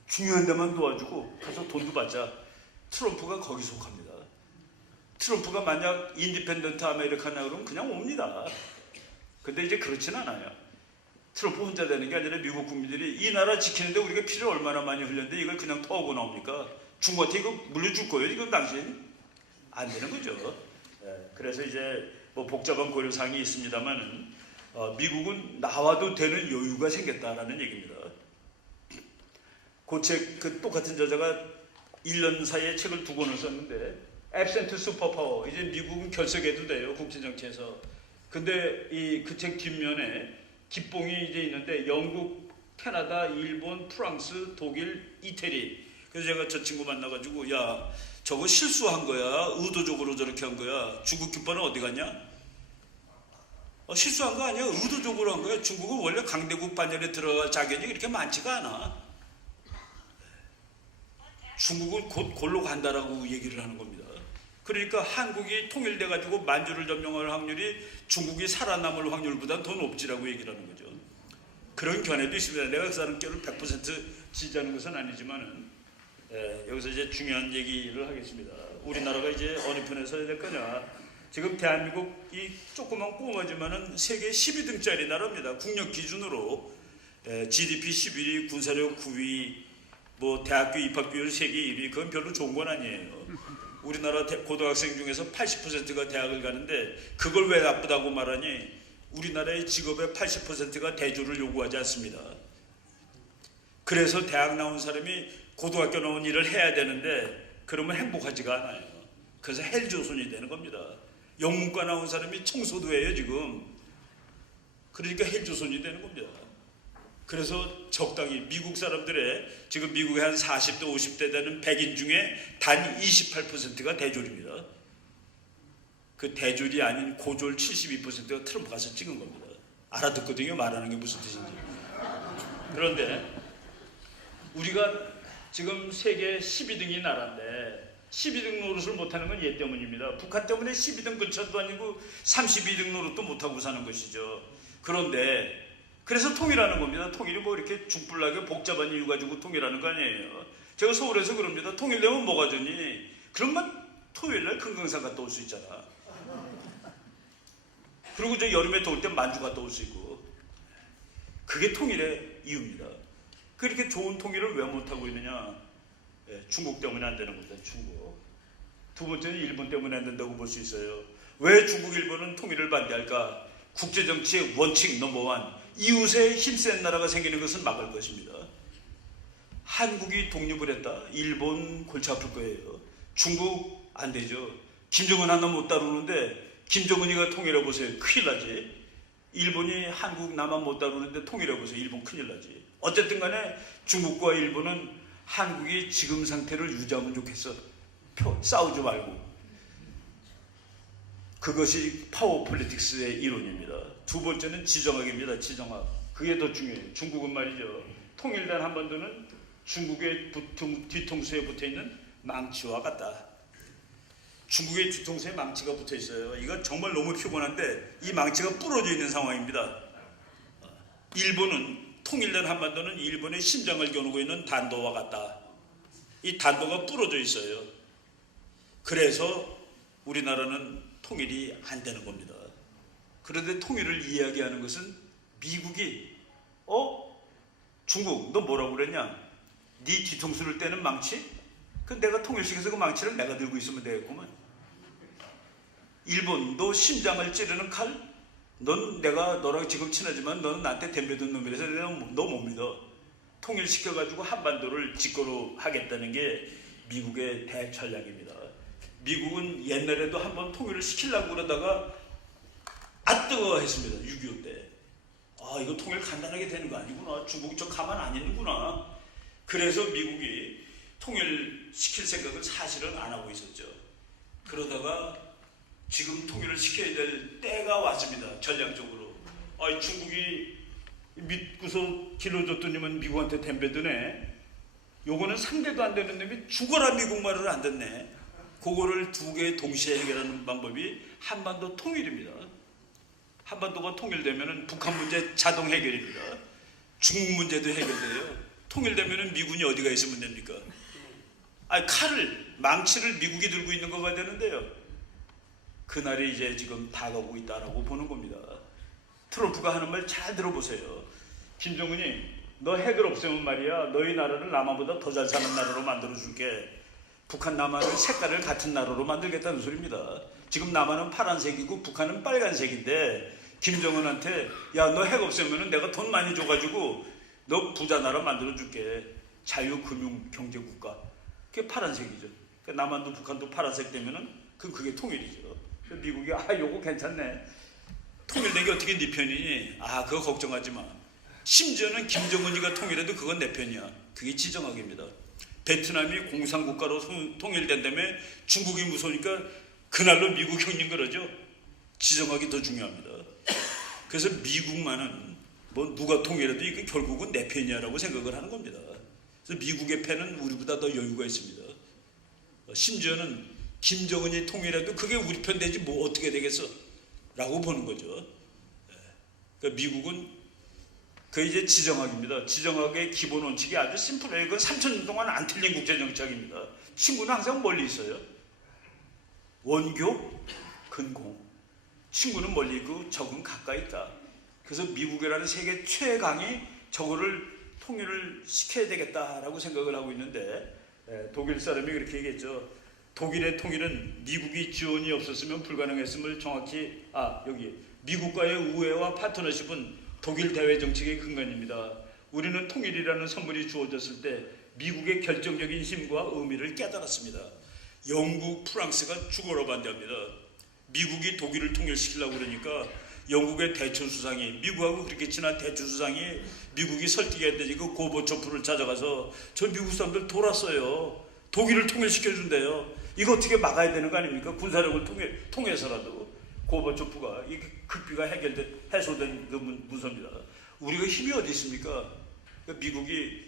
중요한 데만 도와주고 가서 돈도 받자. 트럼프가 거기 속합니다. 트럼프가 만약 인디펜던트 아메리카나 그러면 그냥 옵니다. 근데 이제 그렇진 않아요. 트럼프 혼자 되는 게 아니라 미국 국민들이 이 나라 지키는데 우리가 피를 얼마나 많이 흘렸는데 이걸 그냥 토하고 나옵니까? 중국한테 이거 물려줄 거예요? 이건 당신? 안 되는 거죠. 그래서 이제 뭐 복잡한 고려사항이 있습니다만은 미국은 나와도 되는 여유가 생겼다라는 얘기입니다. 그 책, 그 똑같은 저자가 1년 사이에 책을 2권을 썼는데 Absent Superpower. 이제 미국은 결석해도 돼요. 국제정치에서. 근데 이 그 책 뒷면에 기봉이 이제 있는데 영국, 캐나다, 일본, 프랑스, 독일, 이태리. 그래서 제가 저 친구 만나가지고 야 저거 실수한 거야? 의도적으로 저렇게 한 거야? 중국 깃발은 어디 갔냐? 실수한 거 아니야? 의도적으로 한 거야. 중국은 원래 강대국 반열에 들어갈 자격이 그렇게 많지가 않아. 중국은 곧 골로 간다라고 얘기를 하는 겁니다. 그러니까 한국이 통일돼가지고 만주를 점령할 확률이 중국이 살아남을 확률보다 더 높지라고 얘기를 하는 거죠. 그런 견해도 있습니다. 내가 그 사람 께를 100% 지지하는 것은 아니지만은 여기서 이제 중요한 얘기를 하겠습니다. 우리나라가 이제 어느 편에 서야 될 거냐. 지금 대한민국이 조그만 꼬마지만은 세계 12등짜리 나라입니다. 국력 기준으로 GDP 11위, 군사력 9위, 뭐 대학교 입학 비율 세계 1위. 그건 별로 좋은 건 아니에요. 우리나라 고등학생 중에서 80%가 대학을 가는데 그걸 왜 나쁘다고 말하니? 우리나라의 직업의 80%가 대졸을 요구하지 않습니다. 그래서 대학 나온 사람이 고등학교 나온 일을 해야 되는데 그러면 행복하지가 않아요. 그래서 헬조선이 되는 겁니다. 영문과 나온 사람이 청소도 해요 지금. 그러니까 헬조선이 되는 겁니다. 그래서 적당히 미국 사람들의 지금 미국의 한 40대 50대 되는 백인 중에 단 28%가 대졸입니다. 그 대졸이 아닌 고졸 72%가 트럼프 가서 찍은 겁니다. 알아듣거든요. 말하는 게 무슨 뜻인지. 그런데 우리가 지금 세계 12등이 나라인데 12등 노릇을 못하는 건 얘 때문입니다. 북한 때문에 12등 근처도 아니고 32등 노릇도 못하고 사는 것이죠. 그런데 그래서 통일하는 겁니다. 통일이 뭐 이렇게 죽불나게 복잡한 이유 가지고 통일하는 거 아니에요. 제가 서울에서 그럽니다. 통일되면 뭐가 좋니? 그러면 토요일날 금강산 갔다 올 수 있잖아. 그리고 저 여름에 더울 때 만주 갔다 올 수 있고. 그게 통일의 이유입니다. 그렇게 좋은 통일을 왜 못하고 있느냐? 중국 때문에 안 되는 겁니다. 중국. 두 번째는 일본 때문에 안 된다고 볼 수 있어요. 왜 중국, 일본은 통일을 반대할까? 국제정치의 원칙 넘버원, 이웃에 힘센 나라가 생기는 것은 막을 것입니다. 한국이 독립을 했다. 일본 골치 아플 거예요. 중국 안 되죠. 김정은 하나 못 다루는데 김정은이가 통일해 보세요. 큰일 나지. 일본이 한국 남한 못 다루는데 통일해 보세요. 일본 큰일 나지. 어쨌든 간에 중국과 일본은 한국이 지금 상태를 유지하면 좋겠어. 싸우지 말고. 그것이 파워 폴리틱스의 이론입니다. 두 번째는 지정학입니다. 지정학. 그게 더 중요해요. 중국은 말이죠. 통일된 한반도는 중국의 뒤통수에 붙어있는 망치와 같다. 중국의 뒤통수에 망치가 붙어 있어요. 이건 정말 너무 피곤한데 이 망치가 부러져 있는 상황입니다. 일본은 통일된 한반도는 일본의 심장을 겨누고 있는 단도와 같다. 이 단도가 부러져 있어요. 그래서 우리나라는 통일이 안 되는 겁니다. 그런데 통일을 이야기하는 것은 미국이 중국 너 뭐라고 그랬냐? 네 뒤통수를 떼는 망치? 그 내가 통일시켜서 그 망치를 내가 들고 있으면 되겠구만. 일본 너 심장을 찌르는 칼? 넌 내가 너랑 지금 친하지만 너는 나한테 덤벼든 놈이라서 내가 너 못 믿어. 통일시켜가지고 한반도를 집거로 하겠다는 게 미국의 대전략입니다. 미국은 옛날에도 한번 통일을 시키려고 그러다가 뜨거워했습니다. 6.25 때. 이거 통일 간단하게 되는 거 아니구나. 중국이 저 가만 안 있는구나. 그래서 미국이 통일시킬 생각을 사실은 안 하고 있었죠. 그러다가 지금 통일을 시켜야 될 때가 왔습니다. 전략적으로. 중국이 믿고서 길러줬더니만 미국한테 덤벼드네. 요거는 상대도 안 되는 놈이 죽어라 미국 말을 안 듣네. 그거를 두 개 동시에 해결하는 방법이 한반도 통일입니다. 한반도가 통일되면 북한 문제 자동 해결입니다. 중국 문제도 해결돼요. 통일되면 미군이 어디가 있으면 됩니까? 망치를 미국이 들고 있는 거가 되는데요. 그날이 이제 지금 다가오고 있다라고 보는 겁니다. 트럼프가 하는 말 잘 들어보세요. 김정은이 너 핵을 없애면 말이야 너희 나라를 남한보다 더 잘 사는 나라로 만들어줄게. 북한 남한을 색깔을 같은 나라로 만들겠다는 소리입니다. 지금 남한은 파란색이고 북한은 빨간색인데 김정은한테 야 너 핵 없애면 내가 돈 많이 줘가지고 너 부자 나라 만들어줄게. 자유금융경제국가. 그게 파란색이죠. 그러니까 남한도 북한도 파란색 되면은 그게 통일이죠. 미국이 요거 괜찮네. 통일된 게 어떻게 네 편이니? 그거 걱정하지 마. 심지어는 김정은이가 통일해도 그건 내 편이야. 그게 지정학입니다. 베트남이 공산국가로 통일된다며 중국이 무서우니까 그날로 미국 형님 그러죠. 지정학이 더 중요합니다. 그래서 미국만은 뭐 누가 통일해도 이게 결국은 내 편이야라고 생각을 하는 겁니다. 그래서 미국의 편은 우리보다 더 여유가 있습니다. 심지어는 김정은이 통일해도 그게 우리 편 되지 뭐 어떻게 되겠어? 라고 보는 거죠. 그러니까 미국은 그 이제 지정학입니다. 지정학의 기본 원칙이 아주 심플해요. 그건 3,000년 동안 안 틀린 국제정책입니다. 친구는 항상 멀리 있어요. 원교, 근공. 친구는 멀리 있고 적은 가까이 있다. 그래서 미국이라는 세계 최강이 저거를 통일을 시켜야 되겠다라고 생각을 하고 있는데 독일 사람이 그렇게 얘기했죠. 독일의 통일은 미국이 지원이 없었으면 불가능했음을 정확히 여기 미국과의 우애와 파트너십은 독일 대외 정책의 근간입니다. 우리는 통일이라는 선물이 주어졌을 때 미국의 결정적인 힘과 의미를 깨달았습니다. 영국, 프랑스가 죽어라 반대합니다. 미국이 독일을 통일시키려고 그러니까 영국의 대처수상이 미국하고 그렇게 친한 대처수상이 미국이 설득해야 되지 그 고버초프를 찾아가서 저 미국 사람들 돌았어요. 독일을 통일시켜준대요. 이거 어떻게 막아야 되는 거 아닙니까? 군사력을 통해서라도. 고버초프가 이 극비가 해소된 그 문서입니다. 우리가 힘이 어디 있습니까? 미국이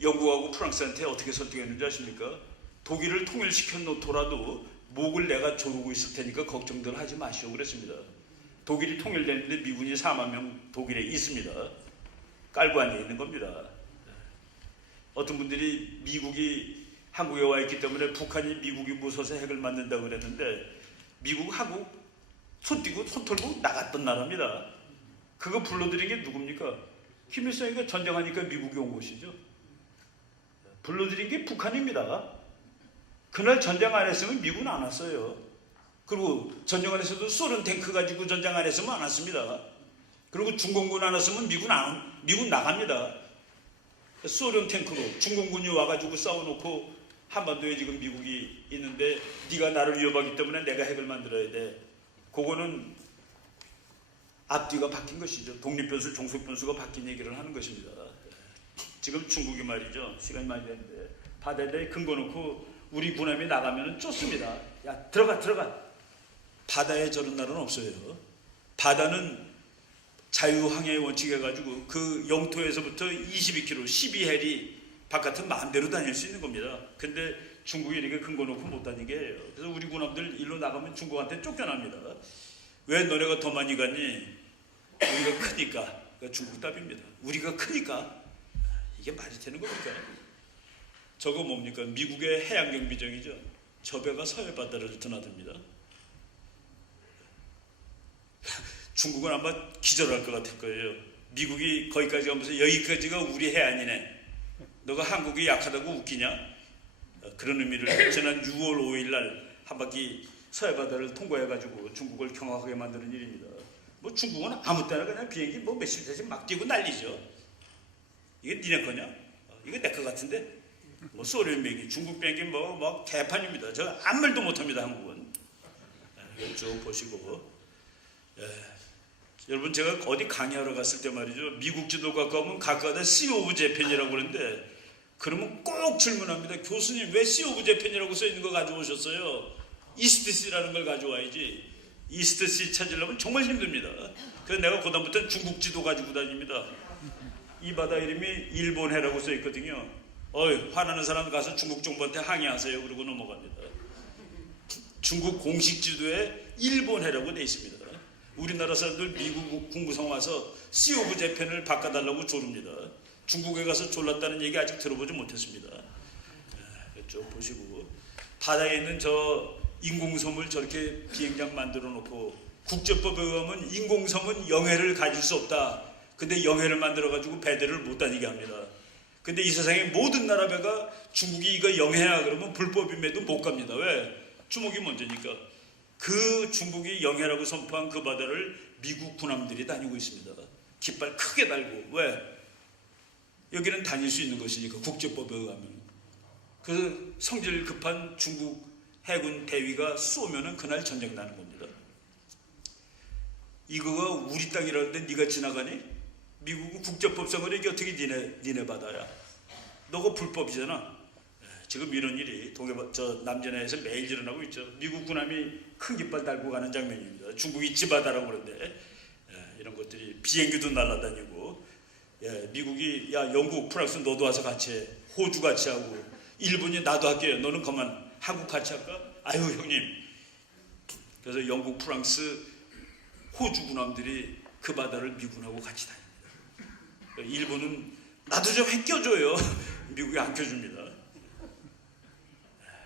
영국하고 프랑스한테 어떻게 설득했는지 아십니까? 독일을 통일시켜 놓더라도 목을 내가 조르고 있을 테니까 걱정들 하지 마시오 그랬습니다. 독일이 통일됐는데 미군이 4만 명 독일에 있습니다. 깔고 앉아 있는 겁니다. 어떤 분들이 미국이 한국에 와 있기 때문에 북한이 미국이 무서워서 핵을 만든다고 그랬는데 미국하고 손 띄고 손 털고 나갔던 나라입니다. 그거 불러들인 게 누굽니까? 김일성이가 전쟁하니까 미국이 온 것이죠. 불러들인 게 북한입니다. 그날 전쟁 안 했으면 미국은 안 왔어요. 그리고 전쟁 안 했어도 소련 탱크 가지고 전쟁 안 했으면 안 왔습니다. 그리고 중공군 안 왔으면 미국 나갑니다. 소련 탱크로 중공군이 와가지고 싸워놓고 한반도에 지금 미국이 있는데 네가 나를 위협하기 때문에 내가 핵을 만들어야 돼. 그거는 앞뒤가 바뀐 것이죠. 독립변수, 종속변수가 바뀐 얘기를 하는 것입니다. 지금 중국이 말이죠. 시간이 많이 됐는데 바다에 근거 놓고 우리 군함이 나가면 쫓습니다. 야 들어가. 바다에 저런 날은 없어요. 바다는 자유항해의 원칙 해가지고 그 영토에서부터 22km, 12해리 바깥은 마음대로 다닐 수 있는 겁니다. 근데 중국이 이렇게 근거 놓고 못 다니게 해요. 그래서 우리 군함들 일로 나가면 중국한테 쫓겨납니다. 왜 너네가 더 많이 갔니? 우리가 크니까. 그러니까 중국 답입니다. 우리가 크니까. 이게 말이 되는 겁니까? 저거 뭡니까? 미국의 해양경비정이죠. 저 배가 서해 바다를 드나듭니다. 중국은 아마 기절할 것 같을 거예요. 미국이 거기까지 가면서 여기까지가 우리 해안이네. 너가 한국이 약하다고 웃기냐? 그런 의미를 지난 6월 5일 날 한 바퀴 서해 바다를 통과해가지고 중국을 경악하게 만드는 일입니다. 뭐 중국은 아무 때나 그냥 비행기 뭐 몇십 대씩 막 뛰고 난리죠. 이게 니네 거냐? 이거 내 거 같은데? 뭐 소련 비행기, 중국 비행기 뭐 개판입니다. 저 아무 말도 못합니다. 한국은. 이거 쭉 보시고. 여러분 제가 어디 강의하러 갔을 때 말이죠. 미국 지도 가까우면 가까우다 Sea of Japan이라고 그러는데 그러면 꼭 질문합니다. 교수님 왜 Sea of Japan이라고 써있는 거 가져오셨어요? 이스트 C라는 걸 가져와야지. 이스트 C 찾으려면 정말 힘듭니다. 그래서 내가 그다음부터는 중국 지도 가지고 다닙니다. 이 바다 이름이 일본해라고 써있거든요. 화나는 사람 가서 중국 정부한테 항의하세요. 그러고 넘어갑니다. 중국 공식 지도에 일본해라고 돼 있습니다. 우리나라 사람들 미국 국무성 와서 Sea of Japan을 바꿔달라고 조릅니다. 중국에 가서 졸랐다는 얘기 아직 들어보지 못했습니다. 쭉 보시고 바다에 있는 저 인공섬을 저렇게 비행장 만들어 놓고 국제법에 의하면 인공섬은 영해를 가질 수 없다. 근데 영해를 만들어 가지고 배들을 못 다니게 합니다. 근데 이 세상의 모든 나라 배가 중국이 이거 영해야 그러면 불법임에도 못 갑니다. 왜? 주목이 먼저니까. 그 중국이 영해라고 선포한 그 바다를 미국 군함들이 다니고 있습니다. 깃발 크게 달고. 왜? 여기는 다닐 수 있는 것이니까 국제법에 의하면. 그 성질 급한 중국 해군 대위가 쏘면은 그날 전쟁 나는 겁니다. 이거가 우리 땅이라는데 네가 지나가니? 미국은 국제법상으로 이게 어떻게 니네 바다야? 너가 불법이잖아. 지금 이런 일이 남전해에서 매일 일어나고 있죠. 미국 군함이 큰 깃발 달고 가는 장면입니다. 중국이 지바다라고 그러는데 이런 것들이 비행기도 날아다니고 미국이 야 영국 프랑스 너도 와서 같이 해. 호주 같이 하고 일본이 나도 할게요. 너는 그만 한국 같이 할까? 아유 형님. 그래서 영국 프랑스 호주 군함들이 그 바다를 미군하고 같이 다닙니다. 일본은 나도 좀 껴줘요. 미국이 안 껴줍니다.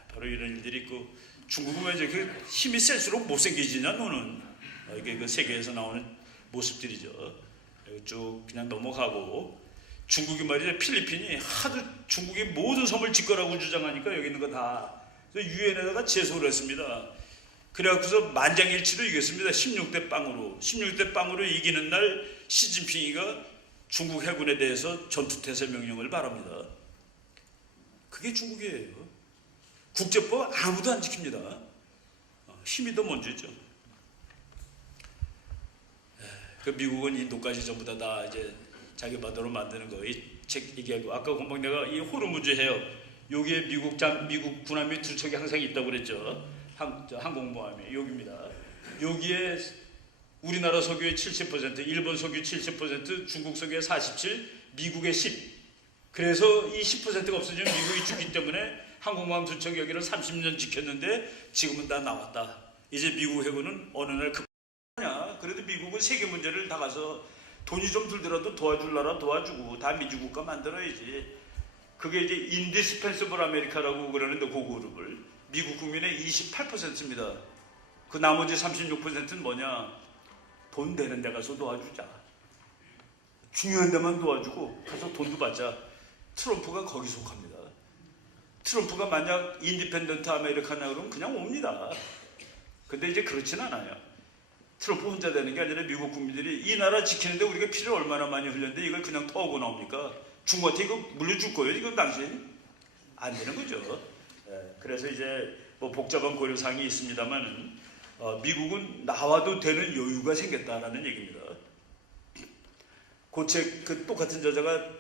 바로 이런 일들이 있고 중국은 왜 이렇게 힘이 셀수록 못생기지냐 너는. 이게 그 세계에서 나오는 모습들이죠. 쭉 그냥 넘어가고 중국이 말이죠. 필리핀이 하도 중국이 모든 섬을 짓거라고 주장하니까 여기 있는 거 다 유엔에다가 제소를 했습니다. 그래갖고서 만장일치로 이겼습니다. 16대 0으로. 16대 0으로 이기는 날 시진핑이가 중국 해군에 대해서 전투태세 명령을 바랍니다. 그게 중국이에요. 국제법 아무도 안 지킵니다. 힘이 더 먼저죠. 그 미국은 인도까지 전부 다 이제 자기 바다로 만드는 거. 이 책 얘기하고 아까 금방 내가 이 호르무즈 해협 여기에 미국 군함이 두 척이 항상 있다고 그랬죠. 항공모함이 여기입니다. 여기에 우리나라 석유의 70%, 일본 석유 70%, 중국 석유의 47, 미국의 10. 그래서 이 10%가 없어지면 미국이 죽기 때문에 항공모함 두 척 여기를 30년 지켰는데 지금은 다 나왔다. 이제 미국 해군은 어느 날 급하냐? 그래도 미국은 세계 문제를 다 가서 돈이 좀 들더라도 도와줄 나라 도와주고 다 민주국가 만들어야지. 그게 이제 인디스펜서블 아메리카라고 그러는데 그 그룹을 미국 국민의 28%입니다. 그 나머지 36%는 뭐냐? 돈 되는 데 가서 도와주자. 중요한 데만 도와주고 가서 돈도 받자. 트럼프가 거기 속합니다. 트럼프가 만약 인디펜던트 아메리카나 그러면 그냥 옵니다. 근데 이제 그렇진 않아요. 트럼프 혼자 되는 게 아니라 미국 국민들이 이 나라 지키는데 우리가 피를 얼마나 많이 흘렸는데 이걸 그냥 터오고 나옵니까? 중국한테 이거 물려줄 거예요? 이건 당신? 안 되는 거죠. 그래서 이제 뭐 복잡한 고려사항이 있습니다만은 미국은 나와도 되는 여유가 생겼다라는 얘기입니다. 그 똑같은 저자가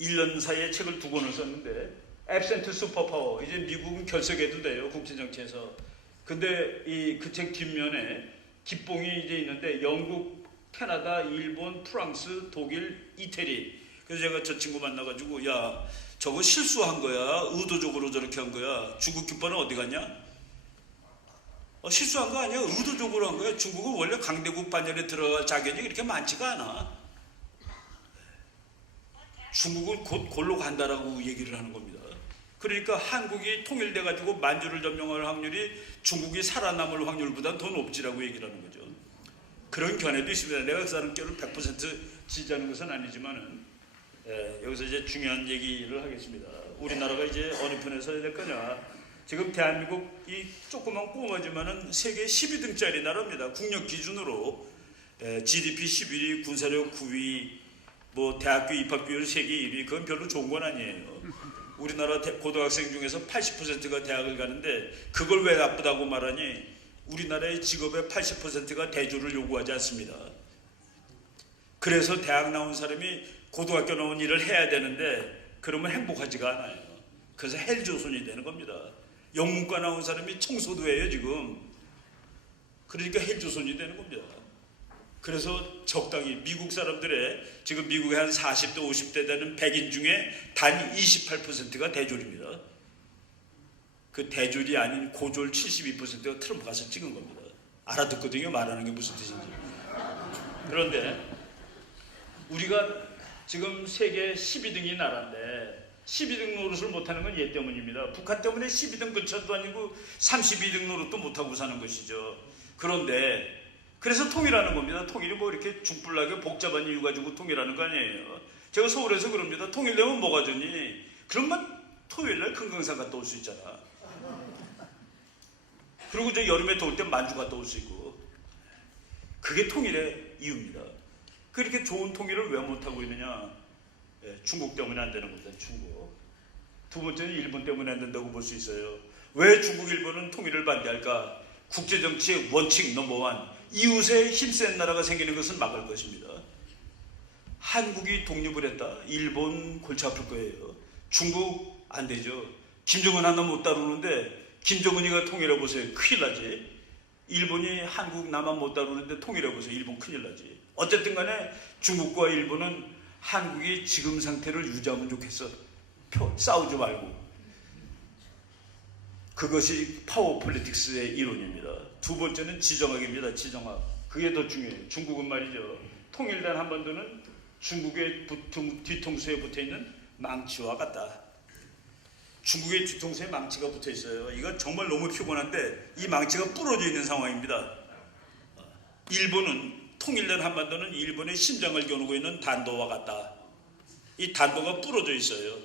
1년 사이에 책을 2권을 썼는데 앱센트 슈퍼파워, 이제 미국은 결석해도 돼요, 국제정치에서. 근데 그 책 뒷면에 기봉이 이제 있는데 영국, 캐나다, 일본, 프랑스, 독일, 이태리. 그래서 제가 저 친구 만나가지고 야 저거 실수한 거야, 의도적으로 저렇게 한 거야. 중국 깃발은 어디 갔냐? 실수한 거 아니야, 의도적으로 한 거야. 중국은 원래 강대국 반열에 들어갈 자격이 그렇게 많지가 않아. 중국은 곧 골로 간다라고 얘기를 하는 겁니다. 그러니까 한국이 통일돼 가지고 만주를 점령할 확률이 중국이 살아남을 확률보다 더 높지라고 얘기를 하는 거죠. 그런 견해도 있습니다. 내가 그 사람께를 100% 지지하는 것은 아니지만은 여기서 이제 중요한 얘기를 하겠습니다. 우리나라가 이제 어느 편에서 해야 될 거냐? 지금 대한민국이 조그만 꼬마지만은 세계 12등짜리 나라입니다. 국력 기준으로 GDP 11위, 군사력 9위, 뭐 대학교 입학비율 세계 1위, 그건 별로 좋은 건 아니에요. 우리나라 고등학생 중에서 80%가 대학을 가는데 그걸 왜 나쁘다고 말하니? 우리나라의 직업의 80%가 대졸을 요구하지 않습니다. 그래서 대학 나온 사람이 고등학교 나온 일을 해야 되는데 그러면 행복하지가 않아요. 그래서 헬조선이 되는 겁니다. 영문과 나온 사람이 청소도 해요 지금. 그러니까 헬조선이 되는 겁니다. 그래서 적당히 미국 사람들의 지금 미국의 한 40대 50대 되는 백인 중에 단 28%가 대졸입니다. 그 대졸이 아닌 고졸 72%가 트럼프 가서 찍은 겁니다. 알아듣거든요, 말하는 게 무슨 뜻인지. 그런데 우리가 지금 세계 12등이 나라인데 12등 노릇을 못하는 건 얘 때문입니다. 북한 때문에 12등 근처도 아니고 32등 노릇도 못하고 사는 것이죠. 그런데 그래서 통일하는 겁니다. 통일이 뭐 이렇게 죽불나게 복잡한 이유 가지고 통일하는 거 아니에요. 제가 서울에서 그럽니다. 통일되면 뭐가 좋니? 그러면 토요일날 금강산 갔다 올 수 있잖아. 그리고 저 여름에 더울 때 만주 갔다 올 수 있고. 그게 통일의 이유입니다. 그렇게 좋은 통일을 왜 못하고 있느냐? 중국 때문에 안 되는 겁니다. 중국. 두 번째는 일본 때문에 안 된다고 볼 수 있어요. 왜 중국, 일본은 통일을 반대할까? 국제정치의 원칙 넘버원. 이웃에 힘센 나라가 생기는 것은 막을 것입니다. 한국이 독립을 했다. 일본 골치 아플 거예요. 중국 안 되죠. 김정은 하나 못 다루는데 김정은이가 통일해보세요. 큰일 나지. 일본이 한국 남한 못 다루는데 통일해보세요. 일본 큰일 나지. 어쨌든 간에 중국과 일본은 한국이 지금 상태를 유지하면 좋겠어. 싸우지 말고. 그것이 파워 폴리틱스의 이론입니다. 두 번째는 지정학입니다. 지정학. 그게 더 중요해요. 중국은 말이죠. 통일된 한반도는 중국의 뒤통수에 붙어있는 망치와 같다. 중국의 뒤통수에 망치가 붙어있어요. 이건 정말 너무 피곤한데 이 망치가 부러져 있는 상황입니다. 일본은 통일된 한반도는 일본의 심장을 겨누고 있는 단도와 같다. 이 단도가 부러져 있어요.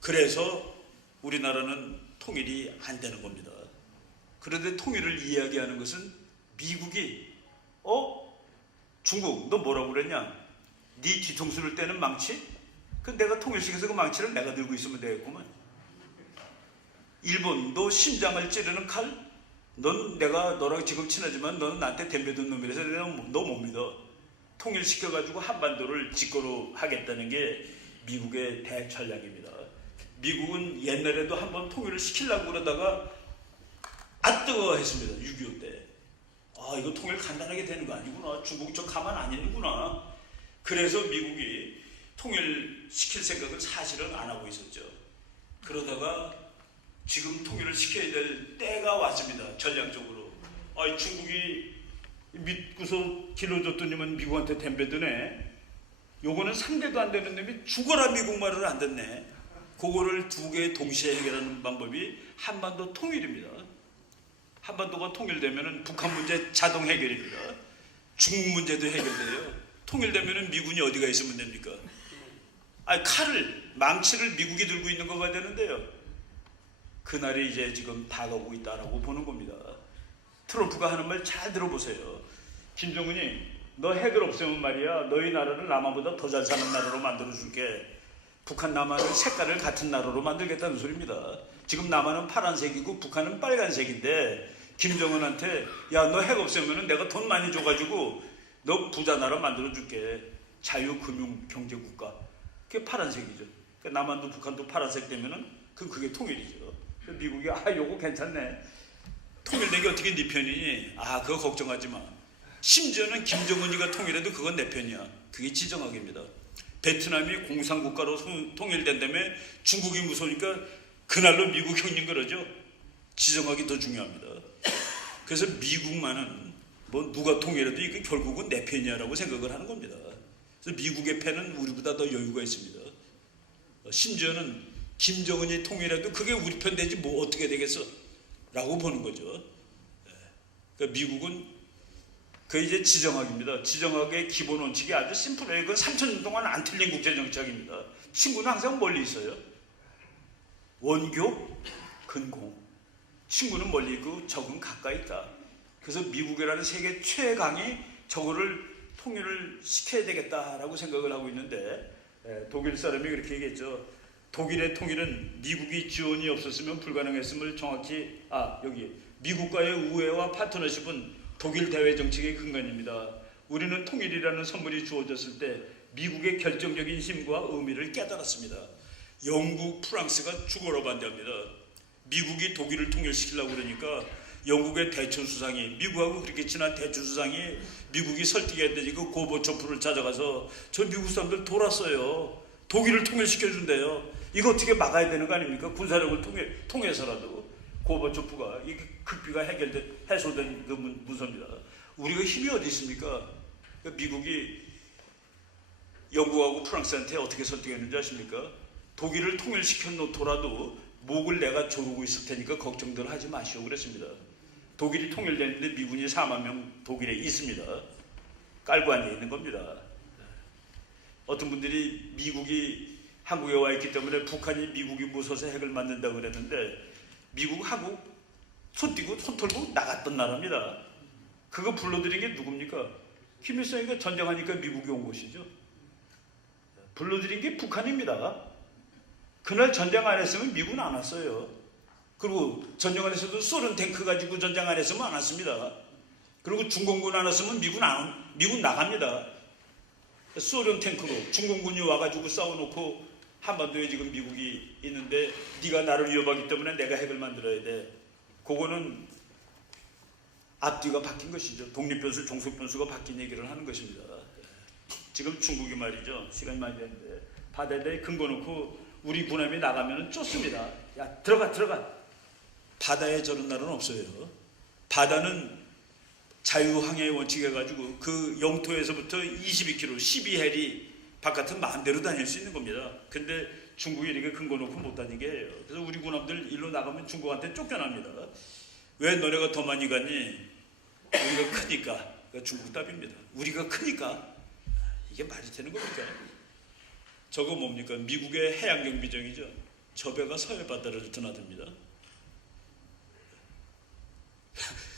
그래서 우리나라는 통일이 안 되는 겁니다. 그런데 통일을 이야기하는 것은 미국이 중국 너 뭐라고 그랬냐? 네 뒤통수를 떼는 망치? 그 내가 통일시켜서 그 망치를 내가 들고 있으면 되겠구만. 일본 너 심장을 찌르는 칼? 넌 내가 너랑 지금 친하지만 너는 나한테 덤벼든 놈이라서 내가 너 못 믿어. 통일시켜가지고 한반도를 직거로 하겠다는 게 미국의 대전략입니다. 미국은 옛날에도 한번 통일을 시키려고 그러다가 뜨거워했습니다. 6.25 때. 이거 통일 간단하게 되는 거 아니구나. 중국이 저 가만 안 있는구나. 그래서 미국이 통일 시킬 생각을 사실은 안 하고 있었죠. 그러다가 지금 통일을 시켜야 될 때가 왔습니다. 전략적으로. 중국이 믿고서 길러줬더니만 미국한테 덤벼드네. 요거는 상대도 안 되는 놈이 죽어라 미국 말을 안 듣네. 그거를 두 개 동시에 해결하는 방법이 한반도 통일입니다. 한반도가 통일되면은 북한 문제 자동 해결입니다. 중국 문제도 해결돼요. 통일되면은 미군이 어디가 있으면 됩니까? 아니 칼을 망치를 미국이 들고 있는 거가 되는데요. 그날이 이제 지금 다가오고 있다라고 보는 겁니다. 트럼프가 하는 말 잘 들어보세요. 김정은이 너 핵을 없애면 말이야 너희 나라를 남한보다 더 잘 사는 나라로 만들어줄게. 북한 남한은 색깔을 같은 나라로 만들겠다는 소리입니다. 지금 남한은 파란색이고 북한은 빨간색인데 김정은한테 야 너 핵 없애면 내가 돈 많이 줘가지고 너 부자 나라 만들어줄게. 자유금융경제국가. 그게 파란색이죠. 그러니까 남한도 북한도 파란색 되면은 그게 통일이죠. 미국이 요거 괜찮네. 통일된 게 어떻게 네 편이니? 그거 걱정하지 마. 심지어는 김정은이가 통일해도 그건 내 편이야. 그게 지정학입니다. 베트남이 공산국가로 통일된다며 중국이 무서우니까 그날로 미국 형님 그러죠. 지정학이 더 중요합니다. 그래서 미국만은 뭐 누가 통일해도 이게 결국은 내 편이야라고 생각을 하는 겁니다. 그래서 미국의 편은 우리보다 더 여유가 있습니다. 심지어는 김정은이 통일해도 그게 우리 편 되지 뭐 어떻게 되겠어? 라고 보는 거죠. 그러니까 미국은 그 이제 지정학입니다. 지정학의 기본 원칙이 아주 심플해요. 그건 3,000년 동안 안 틀린 국제정책입니다. 친구는 항상 멀리 있어요. 원교, 근공. 친구는 멀리 있고 적은 가까이 있다. 그래서 미국이라는 세계 최강이 저거를 통일을 시켜야 되겠다라고 생각을 하고 있는데 독일 사람이 그렇게 얘기했죠. 독일의 통일은 미국이 지원이 없었으면 불가능했음을 정확히 여기 미국과의 우애와 파트너십은 독일 대외 정책의 근간입니다. 우리는 통일이라는 선물이 주어졌을 때 미국의 결정적인 힘과 의미를 깨달았습니다. 영국, 프랑스가 죽어라 반대합니다. 미국이 독일을 통일시키려고 그러니까 영국의 대처 수상이 미국하고 그렇게 친한 대처 수상이 미국이 설득해야 되니까 고버초프를 찾아가서 저 미국 사람들 돌았어요. 독일을 통일시켜준대요. 이거 어떻게 막아야 되는 거 아닙니까? 군사력을 통해서라도. 고버초프가 이 극비가 해소된 그 문서입니다. 우리가 힘이 어디 있습니까? 미국이 영국하고 프랑스한테 어떻게 설득했는지 아십니까? 독일을 통일시켜 놓더라도 목을 내가 조르고 있을 테니까 걱정들 하지 마시오 그랬습니다. 독일이 통일됐는데 미군이 4만 명 독일에 있습니다. 깔고 앉아 있는 겁니다. 어떤 분들이 미국이 한국에 와 있기 때문에 북한이 미국이 무서워서 핵을 만든다고 그랬는데 미국하고 손 띄고 손 털고 나갔던 나라입니다. 그거 불러들인 게 누굽니까? 김일성이가 전쟁하니까 미국이 온 것이죠. 불러들인 게 북한입니다. 그날 전쟁 안 했으면 미국은 안 왔어요. 그리고 전쟁 안 했어도 소련 탱크 가지고 전쟁 안 했으면 안 왔습니다. 그리고 중공군 안 왔으면 미국 나갑니다. 소련 탱크로 중공군이 와가지고 싸워놓고 한반도에 지금 미국이 있는데 네가 나를 위협하기 때문에 내가 핵을 만들어야 돼. 그거는 앞뒤가 바뀐 것이죠. 독립변수, 종속변수가 바뀐 얘기를 하는 것입니다. 지금 중국이 말이죠. 시간이 많이 됐는데 바다에 근거 놓고 우리 군함이 나가면 쫓습니다. 야 들어가. 바다에 저런 날은 없어요. 바다는 자유항해의 원칙 해가지고 그 영토에서부터 22km, 12해리 바깥은 마음대로 다닐 수 있는 겁니다. 근데 중국이 이렇게 근거 놓고 못 다니게 해요. 그래서 우리 군함들 일로 나가면 중국한테 쫓겨납니다. 왜 너네가 더 많이 갔니? 우리가 크니까. 그러니까 중국 답입니다. 우리가 크니까. 이게 말이 되는 겁니까? 저거 뭡니까? 미국의 해양경비정이죠. 저 배가 서해 바다를 드나듭니다.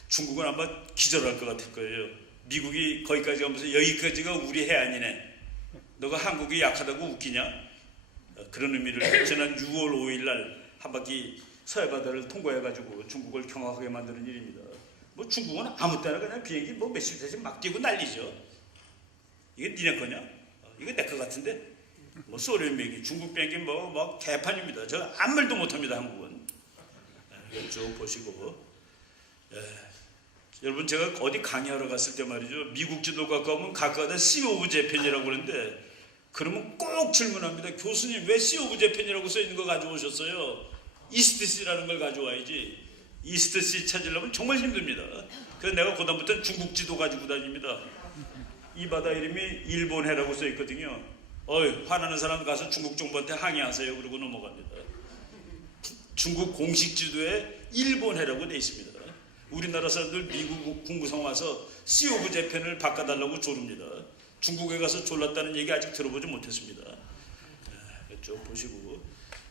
중국은 아마 기절할 것 같을 거예요. 미국이 거기까지 가면서 여기까지가 우리 해안이네. 너가 한국이 약하다고 웃기냐? 그런 의미를 지난 6월 5일 날 한 바퀴 서해 바다를 통과해가지고 중국을 경악하게 만드는 일입니다. 뭐 중국은 아무 때나 그냥 비행기 뭐 몇십 대씩 막 뛰고 난리죠. 이게 니네 거냐? 이거 내 거 같은데? 뭐 소련 비행기, 중국 비행기 뭐 개판입니다. 저 아무 말도 못합니다. 한국은. 쭉 보시고. 여러분 제가 어디 강의하러 갔을 때 말이죠. 미국 지도 가까우면 가까우다 Sea of Japan이라고 그러는데 그러면 꼭 질문합니다. 교수님 왜 Sea of Japan이라고 써있는 거 가져오셨어요? 이스트시라는 걸 가져와야지. 이스트시 찾으려면 정말 힘듭니다. 그래서 내가 그다음부터는 중국 지도 가지고 다닙니다. 이 바다 이름이 일본해라고 써 있거든요. 화나는 사람 가서 중국 정부한테 항의하세요. 그러고 넘어갑니다. 중국 공식 지도에 일본해라고 돼 있습니다. 우리나라 사람들 미국 국무성 와서 씨 오브 재팬을 바꿔달라고 조릅니다. 중국에 가서 졸랐다는 얘기 아직 들어보지 못했습니다. 쭉 보시고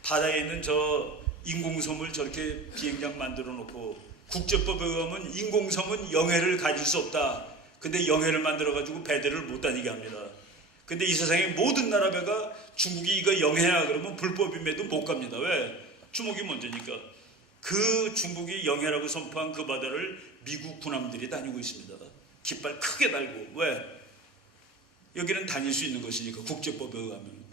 바다에 있는 저 인공섬을 저렇게 비행장 만들어 놓고 국제법에 의하면 인공섬은 영해를 가질 수 없다. 근데 영해를 만들어 가지고 배들을 못 다니게 합니다. 근데 이 세상의 모든 나라 배가 중국이 이거 영해야 그러면 불법임에도 못 갑니다. 왜? 주목이 먼저니까. 그 중국이 영해라고 선포한 그 바다를 미국 군함들이 다니고 있습니다. 깃발 크게 달고. 왜? 여기는 다닐 수 있는 것이니까 국제법에 의하면.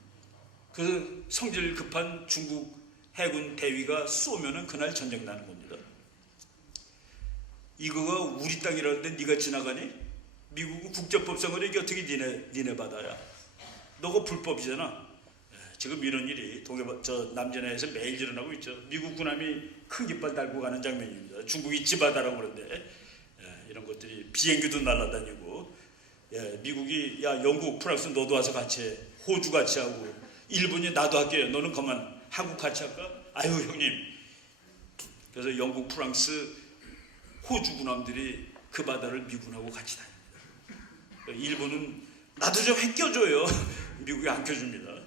그래서 성질 급한 중국 해군 대위가 쏘면은 그날 전쟁 나는 겁니다. 이거가 우리 땅이라는데 네가 지나가니? 미국은 국제법상으로 이게 어떻게 니네 바다야? 너가 불법이잖아. 지금 이런 일이 저 남전해에서 매일 일어나고 있죠. 미국 군함이 큰 깃발 달고 가는 장면입니다. 중국이 지바다라고 그러는데 이런 것들이 비행기도 날아다니고 미국이 야 영국 프랑스 너도 와서 같이 해. 호주 같이 하고 일본이 나도 할게요. 너는 그만 한국 같이 할까? 아유 형님. 그래서 영국 프랑스 호주 군함들이 그 바다를 미군하고 같이 다닙니다. 일본은 나도 좀 껴줘요. 미국이 안 껴줍니다.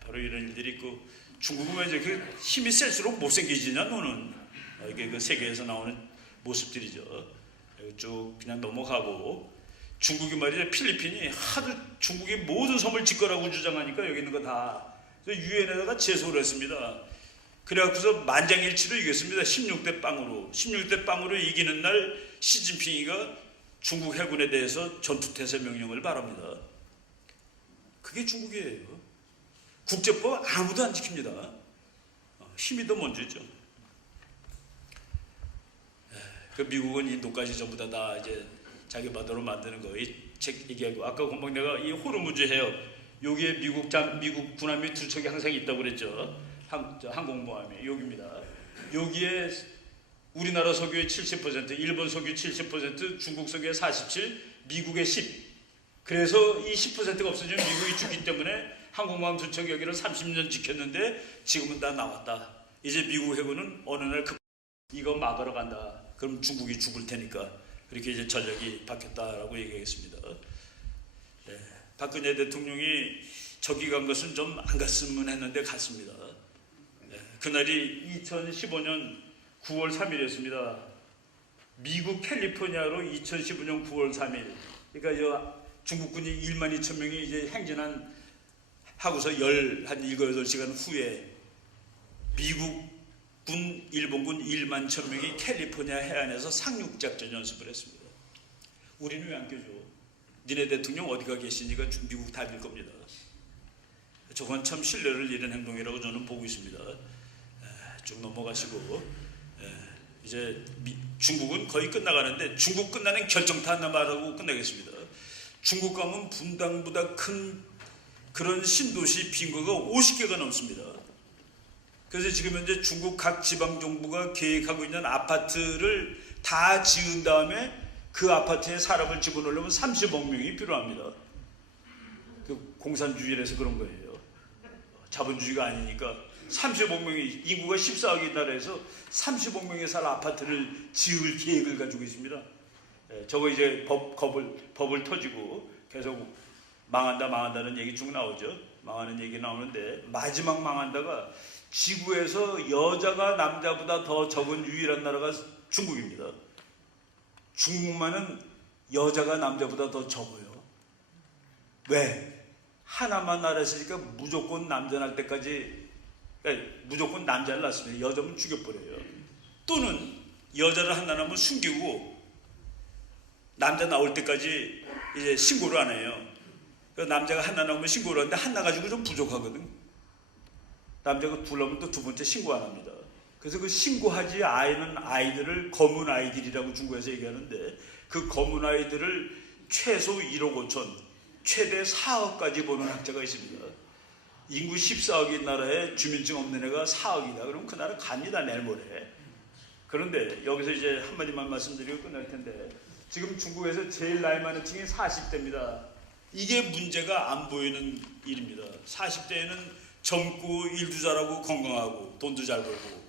바로 이런 일들이 있고 중국은 왜 이렇게 힘이 셀수록 못생기지냐 너는. 이게 그 세계에서 나오는 모습들이죠. 쭉 그냥 넘어가고 중국이 말이죠. 필리핀이 하도 중국이 모든 섬을 짓거라고 주장하니까 여기 있는 거 다 유엔에다가 제소를 했습니다. 그래갖고서 만장일치로 이겼습니다. 16대 0으로. 16대 0으로 이기는 날 시진핑이가 중국 해군에 대해서 전투태세 명령을 바랍니다. 그게 중국이에요. 국제법 아무도 안 지킵니다. 힘이 더 먼저죠. 그 미국은 인도까지 전부 다 이제 자기 바다로 만드는 거. 이 책 얘기하고 아까 금방 내가 이 호르무즈 해협 여기에 미국 군함이 두 척이 항상 있다고 그랬죠. 항공모함이 여기입니다. 여기에 우리나라 석유의 70%, 일본 석유 70%, 중국 석유의 47, 미국의 10. 그래서 이 10%가 없어지면 미국이 죽기 때문에 항공모함 두 척이 여기를 30년 지켰는데 지금은 다 나왔다. 이제 미국 해군은 어느 날 이거 막으러 간다. 그럼 중국이 죽을 테니까 그렇게 이제 전략이 바뀌었다라고 얘기하겠습니다. 박근혜 대통령이 저기 간 것은 좀 안 갔으면 했는데 갔습니다. 그날이 2015년 9월 3일이었습니다. 미국 캘리포니아로 2015년 9월 3일. 그러니까 중국군이 1만 2천 명이 이제 행진한 하고서 한 7, 8시간 후에 미국군, 일본군 1만 1천 명이 캘리포니아 해안에서 상륙작전 연습을 했습니다. 우리는 왜 안 껴줘? 니네 대통령 어디가 계시니까 미국 답일 겁니다. 저건 참 신뢰를 잃은 행동이라고 저는 보고 있습니다. 쭉 넘어가시고 이제 중국은 거의 끝나가는데 중국 끝나는 결정타 하나 말하고 끝내겠습니다. 중국 가면 분당보다 큰 그런 신도시 빈거가 50개가 넘습니다. 그래서 지금 현재 중국 각 지방정부가 계획하고 있는 아파트를 다 지은 다음에 그 아파트에 사람을 집어넣으려면 30억 명이 필요합니다. 그 공산주의라서 그런 거예요. 자본주의가 아니니까 30억 명이 인구가 14억인 나라에서 30억 명이 살 아파트를 지을 계획을 가지고 있습니다. 저거 이제 법을 터지고 계속 망한다는 얘기 쭉 나오죠. 망하는 얘기 나오는데 마지막 망한다가 지구에서 여자가 남자보다 더 적은 유일한 나라가 중국입니다. 중국만은 여자가 남자보다 더 적어요. 왜? 하나만 나라였으니까 무조건 남자 날 때까지 무조건 남자를 낳습니다. 여자면 죽여버려요. 또는 여자를 하나 낳으면 숨기고 남자 나올 때까지 이제 신고를 안 해요. 남자가 하나 나오면 신고를 하는데 하나 가지고 좀 부족하거든. 남자가 둘 나오면 또 두 번째 신고 안 합니다. 그래서 그 신고하지 않은 아이들을 검은 아이들이라고 중국에서 얘기하는데 그 검은 아이들을 최소 1억 5천, 최대 4억까지 보는 학자가 있습니다. 인구 14억인 나라에 주민증 없는 애가 4억이다. 그러면 그 나라 갑니다, 내일 모레. 그런데 여기서 이제 한마디만 말씀드리고 끝날 텐데, 지금 중국에서 제일 나이 많은 층이 40대입니다. 이게 문제가 안 보이는 일입니다. 40대에는 젊고 일도 잘하고 건강하고 돈도 잘 벌고.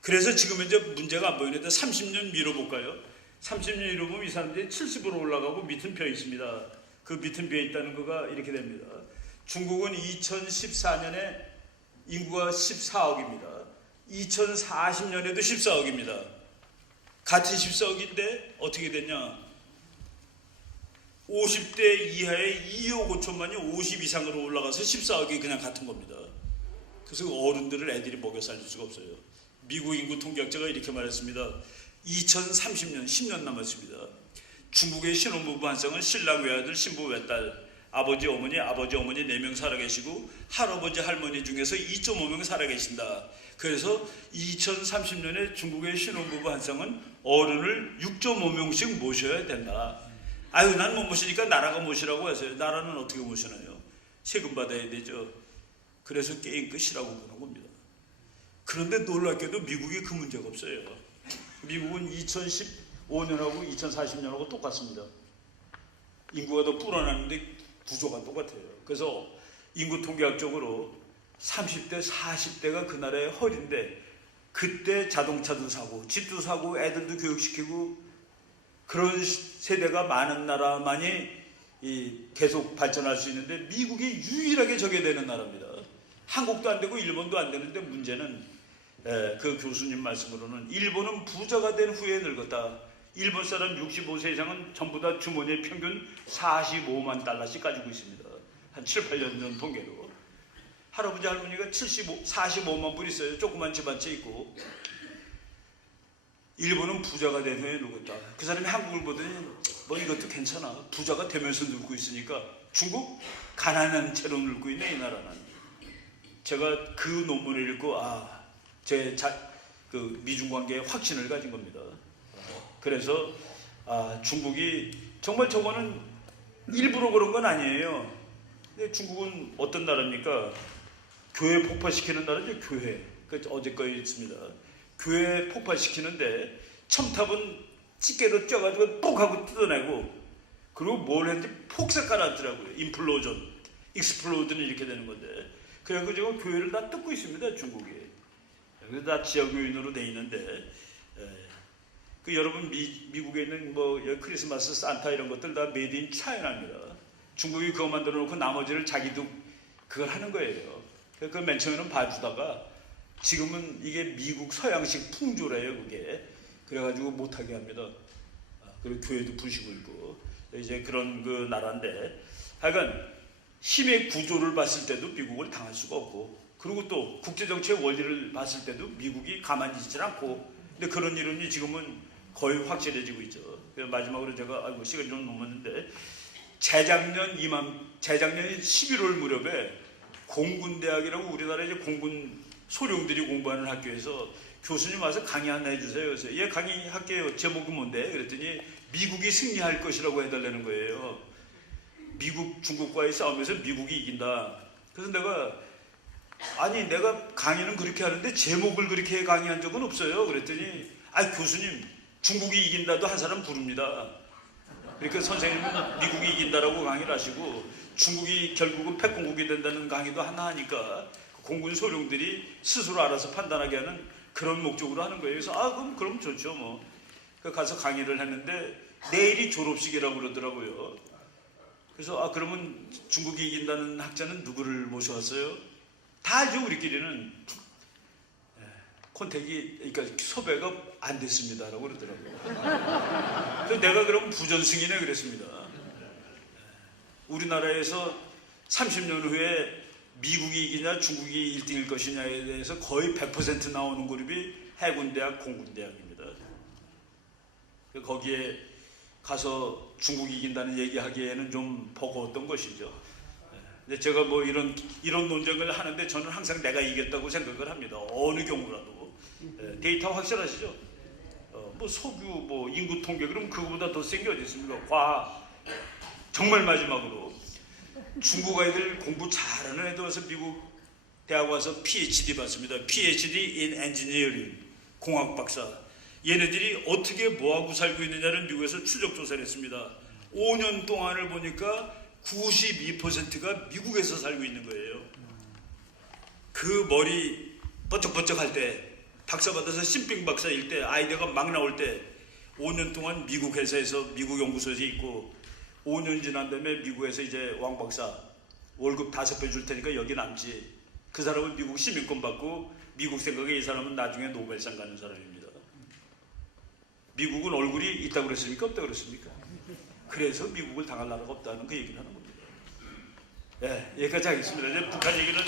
그래서 지금 이제 문제가 안 보이는데 30년 미뤄볼까요? 30년 미뤄보면 이 사람들이 70으로 올라가고 밑은 벼 있습니다. 그 밑은 벼 있다는 거가 이렇게 됩니다. 중국은 2014년에 인구가 14억입니다. 2040년에도 14억입니다. 같은 14억인데 어떻게 됐냐? 50대 이하의 2억 5천만이 50 이상으로 올라가서 14억이 그냥 같은 겁니다. 그래서 어른들을 애들이 먹여 살릴 수가 없어요. 미국 인구 통계학자가 이렇게 말했습니다. 2030년 10년 남았습니다. 중국의 신혼부부 한 쌍은 신랑 외아들 신부 외딸 아버지 어머니 4명 살아계시고 할아버지 할머니 중에서 2.5명 살아계신다. 그래서 2030년에 중국의 신혼부부 한 쌍은 어른을 6.5명씩 모셔야 된다. 아유, 난 못 모시니까 나라가 모시라고 하세요. 나라는 어떻게 모시나요? 세금 받아야 되죠. 그래서 게임 끝이라고 보는 겁니다. 그런데 놀랍게도 미국이 그 문제가 없어요. 미국은 2015년하고 2040년하고 똑같습니다. 인구가 더 불어나는데 구조가 똑같아요. 그래서 인구 통계학적으로 30대, 40대가 그 나라의 허리인데, 그때 자동차도 사고 집도 사고 애들도 교육시키고 그런 세대가 많은 나라만이 계속 발전할 수 있는데, 미국이 유일하게 저게 되는 나라입니다. 한국도 안 되고 일본도 안 되는데, 문제는 그 교수님 말씀으로는 일본은 부자가 된 후에 늙었다. 일본 사람 65세 이상은 전부 다 주머니에 평균 45만 달러씩 가지고 있습니다. 한 7, 8년 전 통계로. 할아버지 할머니가 45만 불 있어요. 조그만 집 한 채 있고. 일본은 부자가 된 후에 늙었다. 그 사람이 한국을 보더니 뭐 이것도 괜찮아. 부자가 되면서 늙고 있으니까. 중국 가난한 채로 늙고 있네, 이 나라는. 제가 그 논문을 읽고 그 미중 관계에 확신을 가진 겁니다. 그래서 중국이 정말 저거는 일부러 그런 건 아니에요. 근데 중국은 어떤 나라입니까? 교회 폭파시키는 나라죠. 교회. 어제 거에 있습니다. 교회 폭파시키는데 첨탑은 집게로 쪄가지고 뽁 하고 뜯어내고, 그리고 뭘 했는지 폭삭 깔았더라고요. 인플로전, 익스플로드는 이렇게 되는 건데, 그래서 지금 교회를 다 뜯고 있습니다, 중국이. 그래서 다 지역 요인으로 돼 있는데, 여러분 미국에 있는 뭐 크리스마스 산타 이런 것들 다 메이드 인 차이나입니다. 중국이 그거 만들어 놓고 나머지를 자기도 그걸 하는 거예요. 그 맨 처음에는 봐주다가 지금은 이게 미국 서양식 풍조래요, 그게. 그래가지고 못하게 합니다. 그리고 교회도 부시고 있고. 이제 그런 그 나라인데, 하여간 힘의 구조를 봤을 때도 미국을 당할 수가 없고, 그리고 또 국제정치의 원리를 봤을 때도 미국이 가만히 있질 않고, 근데 그런 이론이 지금은 거의 확실해지고 있죠. 그래서 마지막으로 제가 시간이 좀 넘었는데, 재작년 11월 무렵에 공군대학이라고 우리나라 이제 공군 소령들이 공부하는 학교에서 교수님 와서 강의 하나 해주세요. 그래서 예, 강의 할게요. 제목이 뭔데? 그랬더니 미국이 승리할 것이라고 해달라는 거예요. 미국 중국과의 싸움에서 미국이 이긴다. 그래서 내가 강의는 그렇게 하는데 제목을 그렇게 강의한 적은 없어요. 그랬더니 교수님, 중국이 이긴다도 한 사람 부릅니다. 그러니까 선생님은 미국이 이긴다라고 강의를 하시고, 중국이 결국은 패권국이 된다는 강의도 하나 하니까 공군 소령들이 스스로 알아서 판단하게 하는 그런 목적으로 하는 거예요. 그래서 그럼 좋죠 뭐. 가서 강의를 했는데 내일이 졸업식이라고 그러더라고요. 그래서 그러면 중국이 이긴다는 학자는 누구를 모셔왔어요? 다 알죠, 우리끼리는. 콘택이, 그러니까 섭외가 안 됐습니다라고 그러더라고요. 그래서 내가 그럼 부전승이네 그랬습니다. 우리나라에서 30년 후에 미국이 이기냐 중국이 1등일 것이냐에 대해서 거의 100% 나오는 그룹이 해군대학, 공군대학입니다. 거기에 가서 중국이 이긴다는 얘기하기에는 좀 버거웠던 것이죠. 근데 제가 뭐 이런 논쟁을 하는데 저는 항상 내가 이겼다고 생각을 합니다. 어느 경우라도. 데이터 확실하시죠? 뭐 석유, 뭐 인구 통계, 그럼 그거보다 더 센 게 어디 있습니까? 정말 마지막으로 중국 아이들 공부 잘하는 애들 와서 미국 대학 와서 PhD 받습니다. PhD in Engineering, 공학 박사. 얘네들이 어떻게 뭐하고 살고 있느냐를 미국에서 추적 조사를 했습니다. 5년 동안을 보니까 92%가 미국에서 살고 있는 거예요. 그 머리 번쩍번쩍 할 때, 박사 받아서 신빙 박사일 때, 아이디어가 막 나올 때 5년 동안 미국 회사에서 미국 연구소에서 있고 5년 지난 다음에 미국에서 이제 왕 박사 월급 5배 줄 테니까 여기 남지. 그 사람은 미국 시민권 받고 미국 생각에 이 사람은 나중에 노벨상 가는 사람입니다. 미국은 얼굴이 있다고 그랬습니까? 없다고 그랬습니까? 그래서 미국을 당할 나라가 없다는 그 얘기를 하는 겁니다. 네, 여기까지 하겠습니다. 이제 북한 얘기는